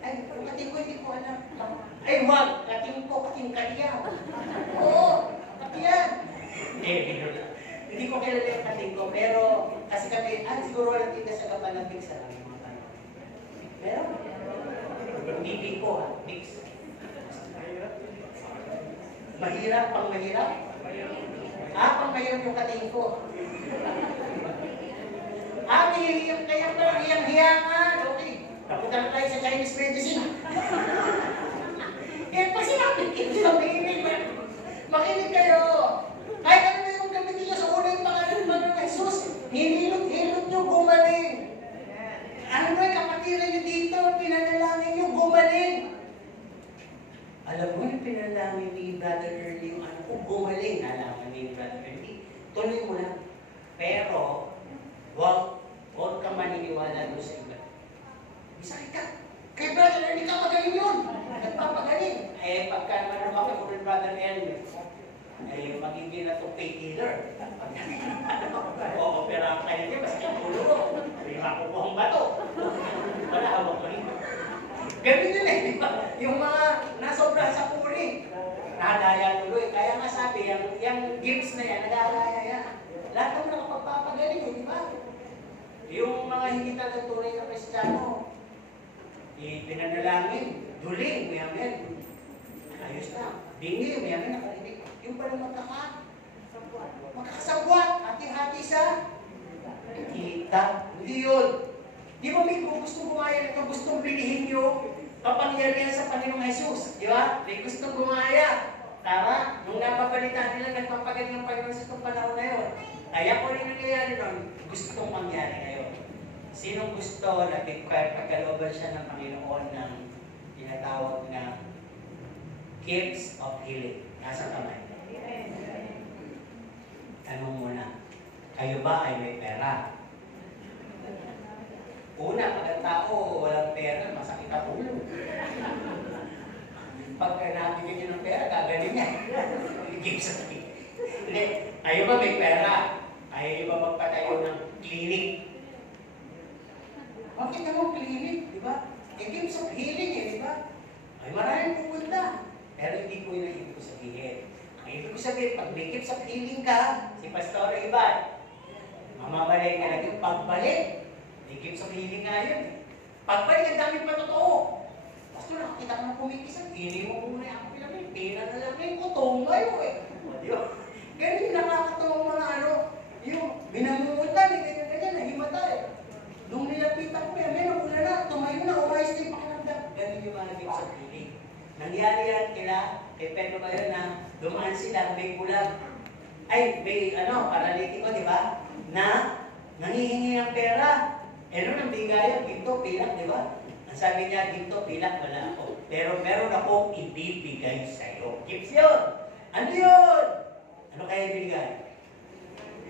Ay, kating ko, hindi ko alam. Ay, wag! Kating ko, kating kaliya. Oo, katiyan. Hindi ko kilala yung kating ko, pero kasi kami, siguro walang tinda sa kapal ng Vicks sa mga tayo. Pero, hindi ko ha, Vicks. Mahirap, pang mahirap? Pang mahirap yung kating ko. Hihiyang kaya parang hiyang-hiyangan. Okay. Kapunta na tayo sa Chinese medicine. Pag sinabi sabihin, makinig kayo. Kahit ano na yung gamitin nyo sa una yung pangalan ng Jesus, hinilot-hilot nyo, gumaling. Ano ba yung kapatiran nyo dito? Pinanalangin nyo, gumaling. Alam mo yung pinanalangin ni Brother Ernie, yung ano ko, gumaling. Nalaman ni Brother Ernie. Tuloy mo lang. Pero, huwag ka maniniwala doon sa iba. Bisakit ka. Kay Brother Ernie ka magaling yun. Nagpapagaling. Pagka naman ako kay Brother Ernie, magiging na itong faith healer. Oo, pero ang kaya niya, basta yung ulo ko. May makukuha ang bato. Wala, hawak ko rin. Ganun yun di ba? Yung mga nasobra sa puri, nadaya tuloy. Kaya nga sabi, yung gifts na yan, nag-aalaya yan. Lahat ng nakapagpapagaling, di ba? Yung mga hindi talagang tunay na Kristiyano, pinanalangin, duling, mayamin. Ayos na. Bingi, mayamin, nakarinig. Yung pala magkakasabwat, hati-hati sa kita. Hindi yun. Di ba may gustong gumaya na gustong bilihin nyo kapangyarihan sa Panginoong Jesus? Di ba? May gustong gumaya. Tama? Nung napapalitan nila, nagpapagaling ng Panginoon sa itong panahon na yun. Kaya po rin nangyayari nun, gustong mangyari ngayon. Sinong gusto na pagkalooban siya ng Panginoon ng tinatawag na gifts of healing? Nasa kamay. Tanong muna, kayo ba ay may pera? Una, pag ang tao walang pera, masakit ang ulo. Pagka nabigyan niyo ng pera, gagaling niya. Gifts of healing. Hindi, kayo ba may pera? Ayaw niyo ba magpatayo ng clinic? Bakit naman clinic, di ba? Gifts of healing di ba? Ay maraming pupunta. Pero hindi ko yun ang ibig ko sabihin. Ang ibig ko sabihin, pag may gifts of healing ka, si Pastor Ivan, mamamalay ka na yung pagbalik. May gifts of healing nga yun. Pagbalik, ang dami pa totoo. Pastor, nakakita ka na kumikisa, hindi mo muna yung pilamin. Pina na lang yung kutong ngayon Di ba? Ganun yung nakakatawang mga yung binamungutan, ganyan, nahimatay. Nung nilapitan ko yan, may nakuna na, tumayo na, umayos na yung pakiramdam. Ganun yung mga gifts of healing. Nangyari yan kay Pedro ba yun na dumaan sila, may kulang. Ay, may paralitiko, di ba? Na nangihingi ng pera. Nung ang bigayan, ginto, pilak, di ba? Ang sabi niya, ginto, pilak, wala ako. Pero meron akong ibibigay sa'yo. Gifts yun. Ano yun? Ano kaya binigay?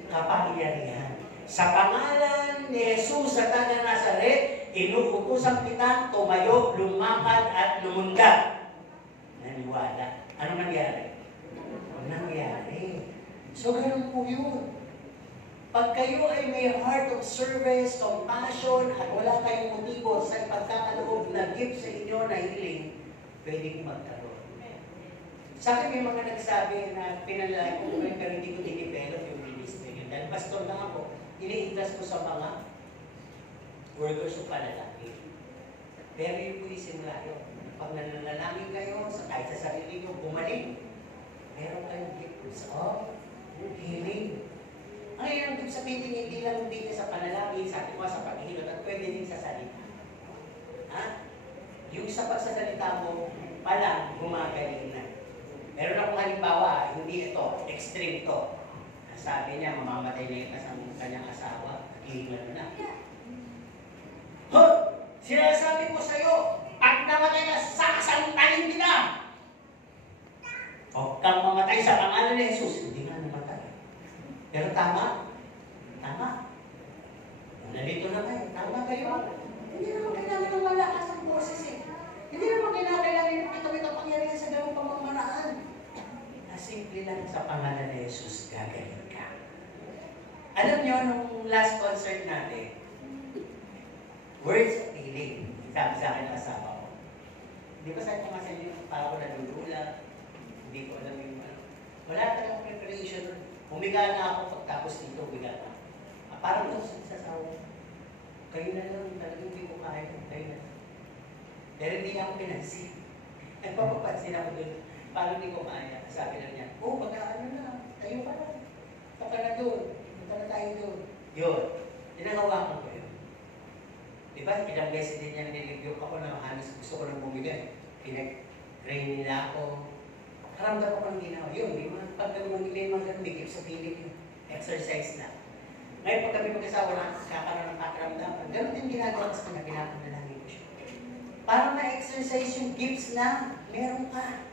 Kapangyarihan. Sa pangalan ni Jesus sa taga Nazaret, inuutusan kita tumayo, lumakad at lumundag. Naniwala. Ano nangyari? Nangyari. So, ganun po yun. Pag kayo ay may heart of service, compassion, at wala kayong motibo sa ipagkakaloob na gift sa inyo na hiling, pwedeng magkaroon. Sa akin may mga nagsabi na pinalala ko pero hindi ko dinevelop yung ministry. Dahil pastor lang ako, ini-interest ko sa mga workers o panalangin. Pero yun po yung simula yun. Pag nananalangin kayo, kahit sa sarili nyo, gumaling. Meron kayong gifts of healing. Ang ilang gift sabihin, hindi lang din sa panalangin, sa ating sa paghihilot, at pwede din sa salita. Ha? Yung sa pagsasalita mo, palang gumagaling na. Meron akong halimbawa, hindi ito, extreme to. Sabi niya, mamamatay na yung kanyang asawa, hihingal na. Hoy! Sinasabi ko sa'yo, pag namatay ka, sasantalin kita! O kang mamatay sa pangalan ni Jesus, hindi nga namatay. Pero tama? Tama. Nalito na kayo. Tama kayo. Hindi naman kailangan ng malakas ang boses eh. Hindi naman kailangan ng kami kapangyarihan sa ganung pamamaraan. Simple lang sa pangalan ni Jesus, gagaling ka. Alam niyo, nung last concert natin, words of healing. Sabi sa akin ng asawa ko. Hindi ko sabi ko kasi para ko nadudula. Hindi ko alam yung ano. Wala talagang preparation. Humiga na ako pagtapos dito, humiga na. Parang ito sa sasawa. Kayo na lang, talagang hindi ko kaya. Kayo na. Pero hindi na ako pinansin. Nagpapapansin ako doon. Parang hindi ko kaya. Sabi lang niya, oh, baka ano na, tayo pa na. Saka na doon. Punta na tayo doon. Yun. Tinangawakan ko yun. Diba? Ilang beses din niya nilibyo ako na halos gusto ko nang bumigay. Pinag-train nila ako. Karamdam ko ng ginawa. Yun, pag mag-ilay mga ganun, may sa piling yun. Exercise na. Ngayon, pag kami mag-asawa na, kakaroon ng pakiramdaman. Ganun din ginagawa ko sa kanya, pinapanalangin ko siya. Para ma-exercise yung gifts na meron ka.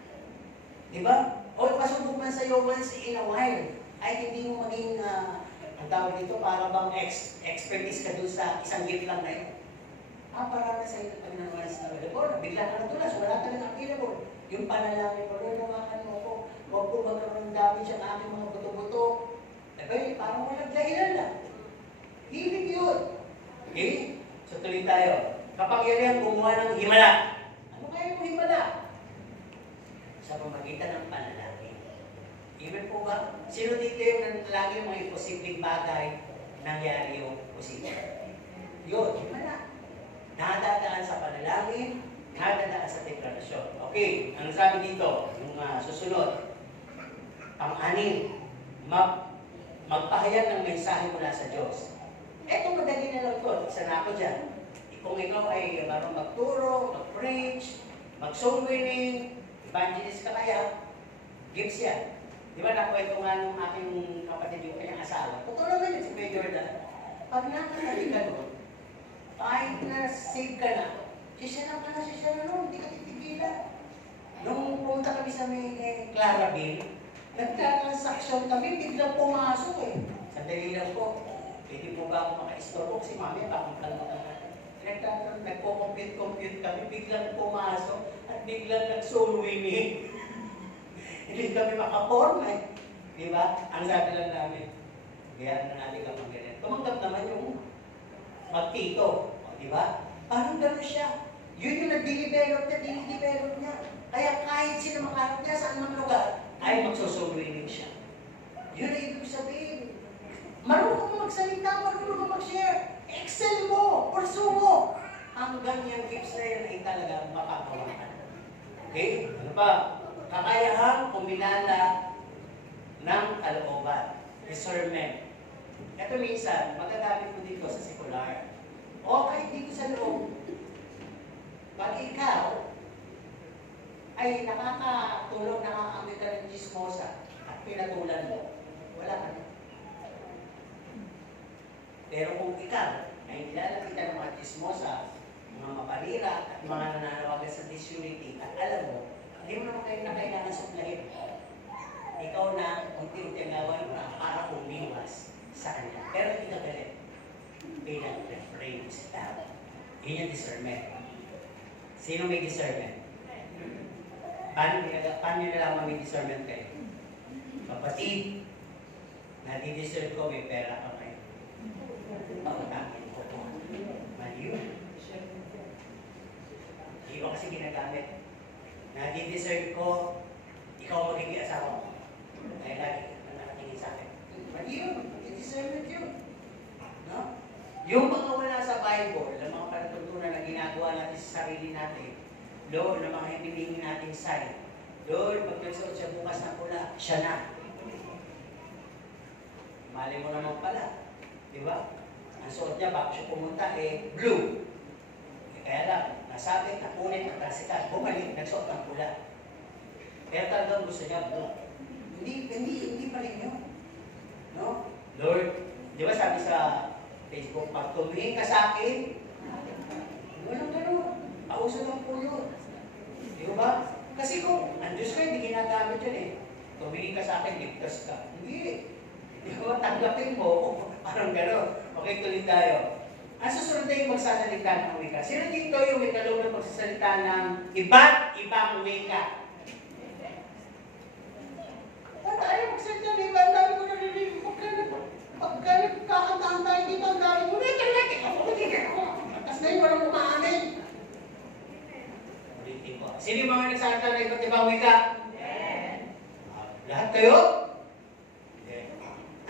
Diba? O pasubok man sa'yo once in a while. Ay hindi mo maging, ang tawag dito, para bang expertise ka doon sa isang gift lang na yun. Para na sa'yo pag nanwalis na wala. O, bigla ka natulas, wala talagang available. Yung panalangin ko, lumakan mo ko, huwag po magkaroon ng damage ang aking mga buto-buto. Eh, parang walang dahilan lang. Hilig yun. Okay? So tuloy tayo. Kapangyarihan gumawa ng himala. Ano kaya yung himala? Sa pamagitan ng panalangin. Even po ba? Sino dito yung lagi yung mga imposibleng bagay nangyari yung posible? Yun, himala. Nadadaan sa panalangin, nadadaan sa deklarasyon. Okay, ano sabi dito? Yung susunod. Pang-anim, magpahayag ng mensahe mula sa Diyos. Eto, madali na lang ito. Isa na ako dyan. Kung ikaw ay marunong magturo, mag-preach, mag-soul winning, evangelist ka kaya, gifts yan. Di ba nakwento nga nung aking kapatid yung kanyang asawa? Totoo naman yun si Kuya Jordan. Pag nakakali ka doon, kahit na save ka na, siya na noon, hindi ka titigilan. Nung pumunta kami sa may Clarabelle, nagka-transaction kami, biglang pumasok eh. Sandali lang po, pwede po ba ako maka-istorbo? Kasi mami, bakong kalimutan natin. Nagpo-compute kami, biglang pumasok at biglang nag-soul winning. Hindi kami makaporma eh. Di ba? Ang sabi lang namin, kaya na natin kapag ganyan. Tumanggap naman yung magtito. Di ba? Parang gano'n siya. Yun yung nag-develop niya, Kaya kahit sino makarap niya saan mang lugar, ay magsosoul winning siya. Yun ang ibig sabihin. Marunong ka magsalita, marunong ka mag-share. Excel mo, pursue mo. Hanggang yung gifts na yun ay talaga mapagawa ka. Okay? Ano pa? Kakayahang kuminala ng kalooban. Discernment. Ito minsan, magagamit mo dito sa secular. O kahit dito sa loob. Pag ikaw ay nakakatulong, nakakaamit ka ng chismosa at pinatulan mo, wala ka na. Pero kung ikaw ay nilalapitan ng mga chismosa, mga maparira, at mga nananawagan sa disunity, at alam mo, hindi mo naman kayo na kailangan suplahin. ikaw na unti-unti ang gawan mo na para umiwas sa kanila. Pero hindi ka galit. Pinag-refrain sila. Yun yung discernment. Sino may discernment? Paano nyo nalaman may discernment kayo? Kapatid, nadi-discern ko may pera ka kayo. Pagkakain ko po. Mali yun. Hindi ko kasi ginagamit. Nadi-discern ko, ikaw magiging asawa ko. Kaya lagi ang nakatingin sa akin. Mali yun. Discernment yun. No? Yung mga wala sa Bible, ang mga palatuntunan na ginagawa natin sa sarili natin, Lord, na mga hinihingi nating sign. Lord, pag nagsuot siya bukas na pula, siya na. Mali mo naman pala. Di ba? Ang suot niya, bago siya pumunta, blue. Kaya lang, nasabi, napunit, nagkasikat, bumalik, nagsuot ng pula. Kaya talagang gusto niya blue. Hindi pa rin yun. No? Lord, di ba sabi sa Facebook, pag tumingin ka sa akin, walang gano'n. Pauso lang po yun. Di ba? Kasi kung ang Diyos ko, hindi ginagamit yun eh. Tumingin ka sa akin, ligtas ka. Hindi. Di ba? Tanggapin mo. Parang gano'n. Okay, tuloy tayo. Ang susunod na yung magsasalita ng wika. Sino dito yung may kaloob na magsasalita ng iba't ibang wika? Ba't tayo magsalita ng iba? Ang dami ko narinig. Pagka nagkakantaan tayo dito, ang dami ko. Tapos na yun, walang umaamin. Ulitin ko. Sino yung mga nagsasalita ng iba't ibang wika? Lahat kayo?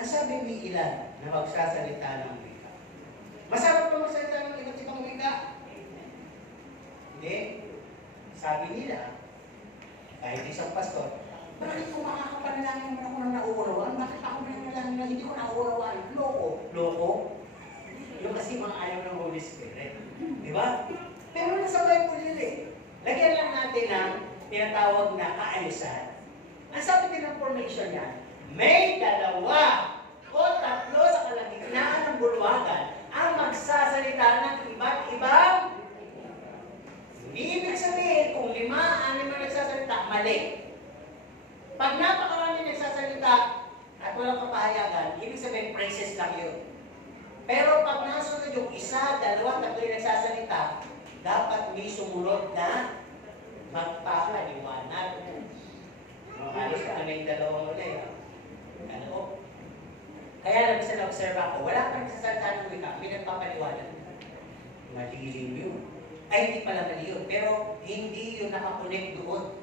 Ang sabi ni ilan na magsasalita ng wika? Masarap pa magsalita ng iba't ibang wika? Hindi. Sabi nila, kahit isang pastor, bakit kung makakapanalangin naman ako ng nauunawaan? Bakit ako manalangin na hindi ko nauunawaan? Loko? Yung kasi mga ayaw ng Holy Spirit. Di ba? Pero nasa Bible yun eh. Lagyan lang natin ang tinatawag na kaayusan. Ang sabi din ng formation niya, may dalawa o tatlo sa kalagitnaan ng bulwagan ang magsasalita ng iba't ibang. Hindi ibig sabihin kung 5, 6 na nagsasalita, mali. Pag napakarami nagsasalita at walang kapahayagan, ibig sabihin praises lang yun. Pero pag nasunod yung 1, 2, 3 yung nagsasalita, dapat may sumunod na magpapaliwanag. Halos ka na yung dalawang ulit. Ano? Kaya lang isa na-observe ako, wala pa nagsasalita ng wika, pinagpapaliwanag. Malilim yun. Ay, hindi pala mali yun. Pero hindi yun nakakonect doon.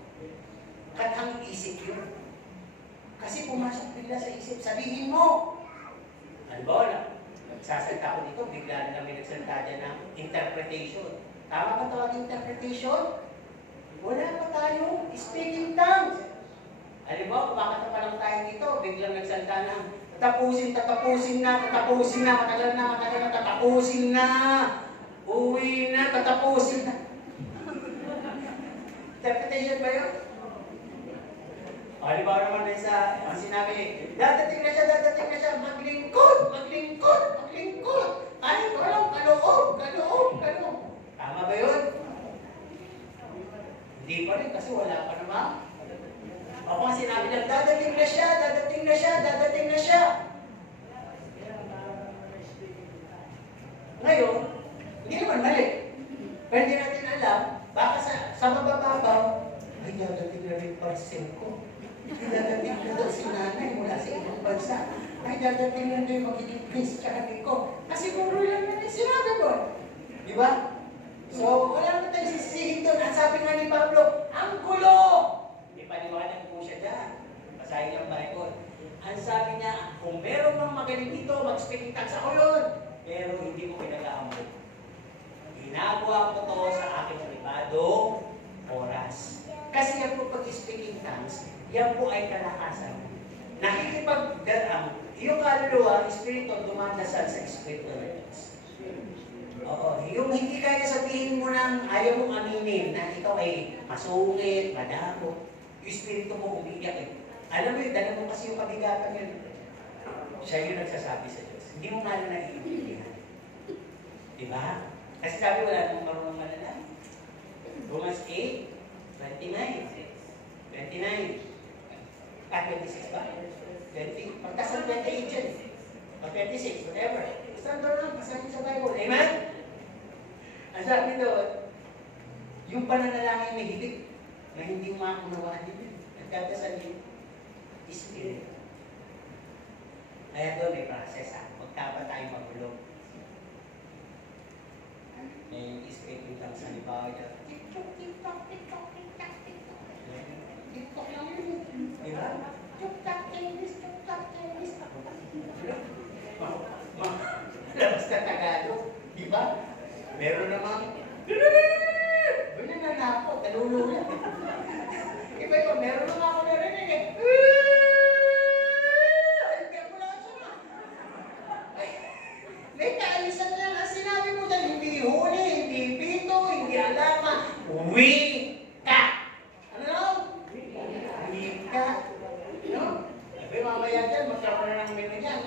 Katang isip yun. Kasi pumasok bigla sa isip, sabihin mo. Halimbawa na, nagsasalita ko dito, bigla na lang may nagsalita dyan ng interpretation. Tama ba tawag interpretation? Wala pa tayo speaking tongues. Halimbawa, kumakanta pa lang tayo dito, biglang nagsalita ng tatapusin na, matagal na, tatapusin na, uwi na, tatapusin na. Interpretation ba yun? Halimbawa naman din sa sinabi, dadating na siya, maglingkod. Kahit walang kaloob. Tama ba yun? Hindi pa rin kasi wala pa naman. O kung sinabi lang, dadating na siya. Ngayon, hindi naman mali. Pero hindi natin alam, baka sa mabababaw, ay dadating na rin parcel ko. Ay dadating na daw si nanay mula sa ibang bansa. Ay dadating na daw yung magiging Christian ko. Kasi puro lang na rin sinabi mo. Di ba? So, wala na tayong sisihin doon. Ang sabi nga ni Pablo, ang gulo! Hindi paniwanag po siya dyan. Basahin ang Bible. Ang sabi niya, kung meron mang magaling dito, mag-speaking tongues ako yun. Pero hindi ko pinag-aamot. Ginagawa ko to sa aking pribadong oras. Kasi yan po pag-speaking tongues, yan po ay kalakasan. Yung kaluluwa, espiritu, dumadasal sa espiritu ng Diyos. Oo, yung hindi kaya sabihin mo nang ayaw mong aminin na ikaw ay masungit, madamo, yung espiritu mo umiyak eh. Alam mo yun, dala mo kasi yung kabigatan yun. Siya yung nagsasabi sa Diyos. Hindi mo nga na naiintindihan. Diba? Kasi sabi wala namang marunong malala. Romans 8, 29. 26 ba? 20. Pagkas ng 28 yun. O 26, whatever. Standard lang, pasahin sa Bible. Amen? Ang sabi doon, yung pananalangin may hibig na hindi makunawaan din. Nagdadasal yung Spirit. Kaya doon may process ha. Magkapa tayo magulog. May Spirit yung lang sa libaw niya. TikTok, TikTok, TikTok, TikTok, TikTok. TikTok lang yun. Diba? TikTok, English, TikTok, English. Labas na Tagalog. Diba? Meron namang wala na na ako, talulula. Iba, meron naman ako narinig eh. May kaalisan na lang. Sinabi mo dahil hindi huli, hindi pito, hindi alama. Wika! Ano lang? Wika. No? Sabi mamaya dyan, magkaroon na ng menu dyan.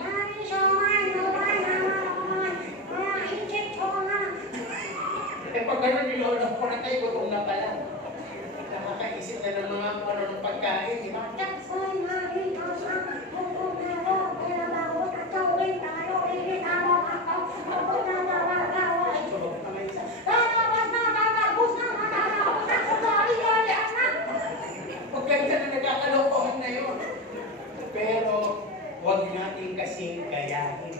Eh pag gano'n nilolong ko na tayo, gutom na pala. Nakakaisip na ng mga kung ano ng pagkain. Di ba? Huwag ganda na nagkakalokohan na yun. Pero huwag natin kasing gayahin.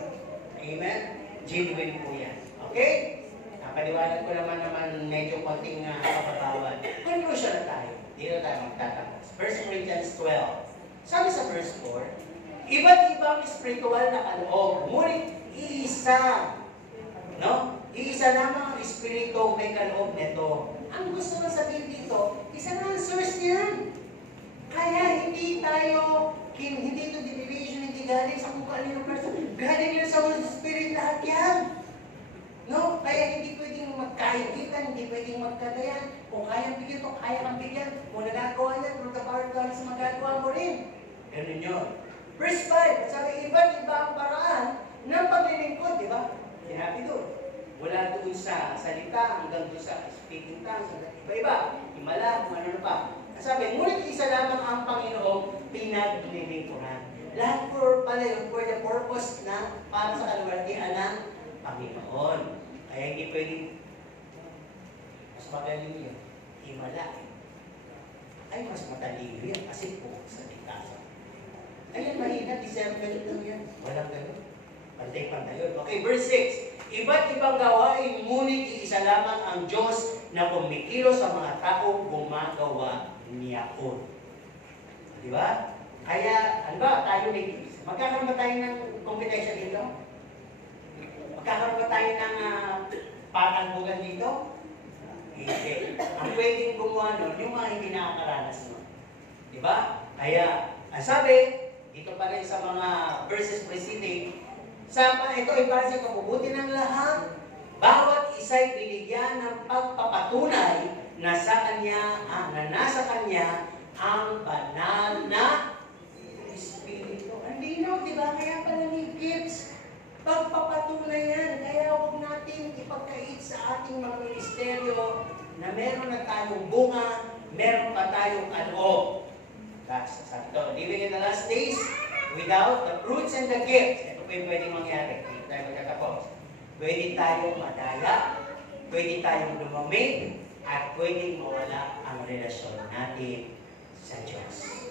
Amen? Genuine po yan. Okay? Napaliwanag ko naman medyo konting kapatawan. Conclusion na tayo. Dito tayo magtatapos. 1 Corinthians 12. Sabi sa verse 4, iba't ibang spiritual na kaloob, ngunit iisa. No? Iisa lamang ang espiritu may kaloob nito. Ang gusto na sabihin dito, isa na ang source niyan. Kaya hindi ito division, hindi galing sa kung kanino person. Galing lang sa Holy Spirit lahat yan. No? Kaya hindi pwedeng magkaibigan, hindi pwedeng magkagayan. Kung kayang bigyan to, kaya kang bigyan. Kung nagagawa yan, through the power of God, sa magagawa mo rin. Ganun yun. Verse 5, sabi, iba't iba ang paraan ng paglilingkod, di ba? Sinabi doon. Wala doon sa salita, hanggang doon sa speaking tongues, iba-iba. Himala, kung ano pa. Sabi, ngunit isa lamang ang Panginoong pinaglilingkuran. Lahat pala yun for the purpose na para sa kaluwalhatian ng Panginoon. Kaya hindi pwedeng mas magaling yun. Himala. Ay, mas matalino yan kasi po sa dikasa. Ayan, mahina, discernment lang yan. Walang ganun. Pantay-pantay yun. Okay, verse 6. Iba't ibang gawain, ngunit iisa lamang ang Diyos na kumikilos sa mga tao gumagawa niya po. Di ba? Kaya, ano ba, tayo may magkakaroon ba tayo ng competition dito? Magkakaroon ba tayo ng patanggugan dito? Hindi. Ang pwedeng gumawa nun, yung mga hindi nakakaranas nun. Di ba? Kaya, ang sabi, dito pa rin sa mga verses preceding, ito ay para sa kabubuti ng lahat. Bawat isa'y binigyan ng pagpapatunay na sa kanya, na nasa kanya ang banal na Espiritu. Ang linaw, di ba? Kaya pala ni gifts, pagpapatunay yan. Kaya huwag natin ipagkait sa ating mga ministeryo na meron na tayong bunga, meron pa tayong kaloob. That's sabi ito, living in the last days without the fruits and the gifts. Ito po yung pwedeng mangyari. Hindi tayo magtatapos. Pwede tayong madaya, pwede tayong lumamig, at pwedeng mawala ang relasyon natin sa Diyos.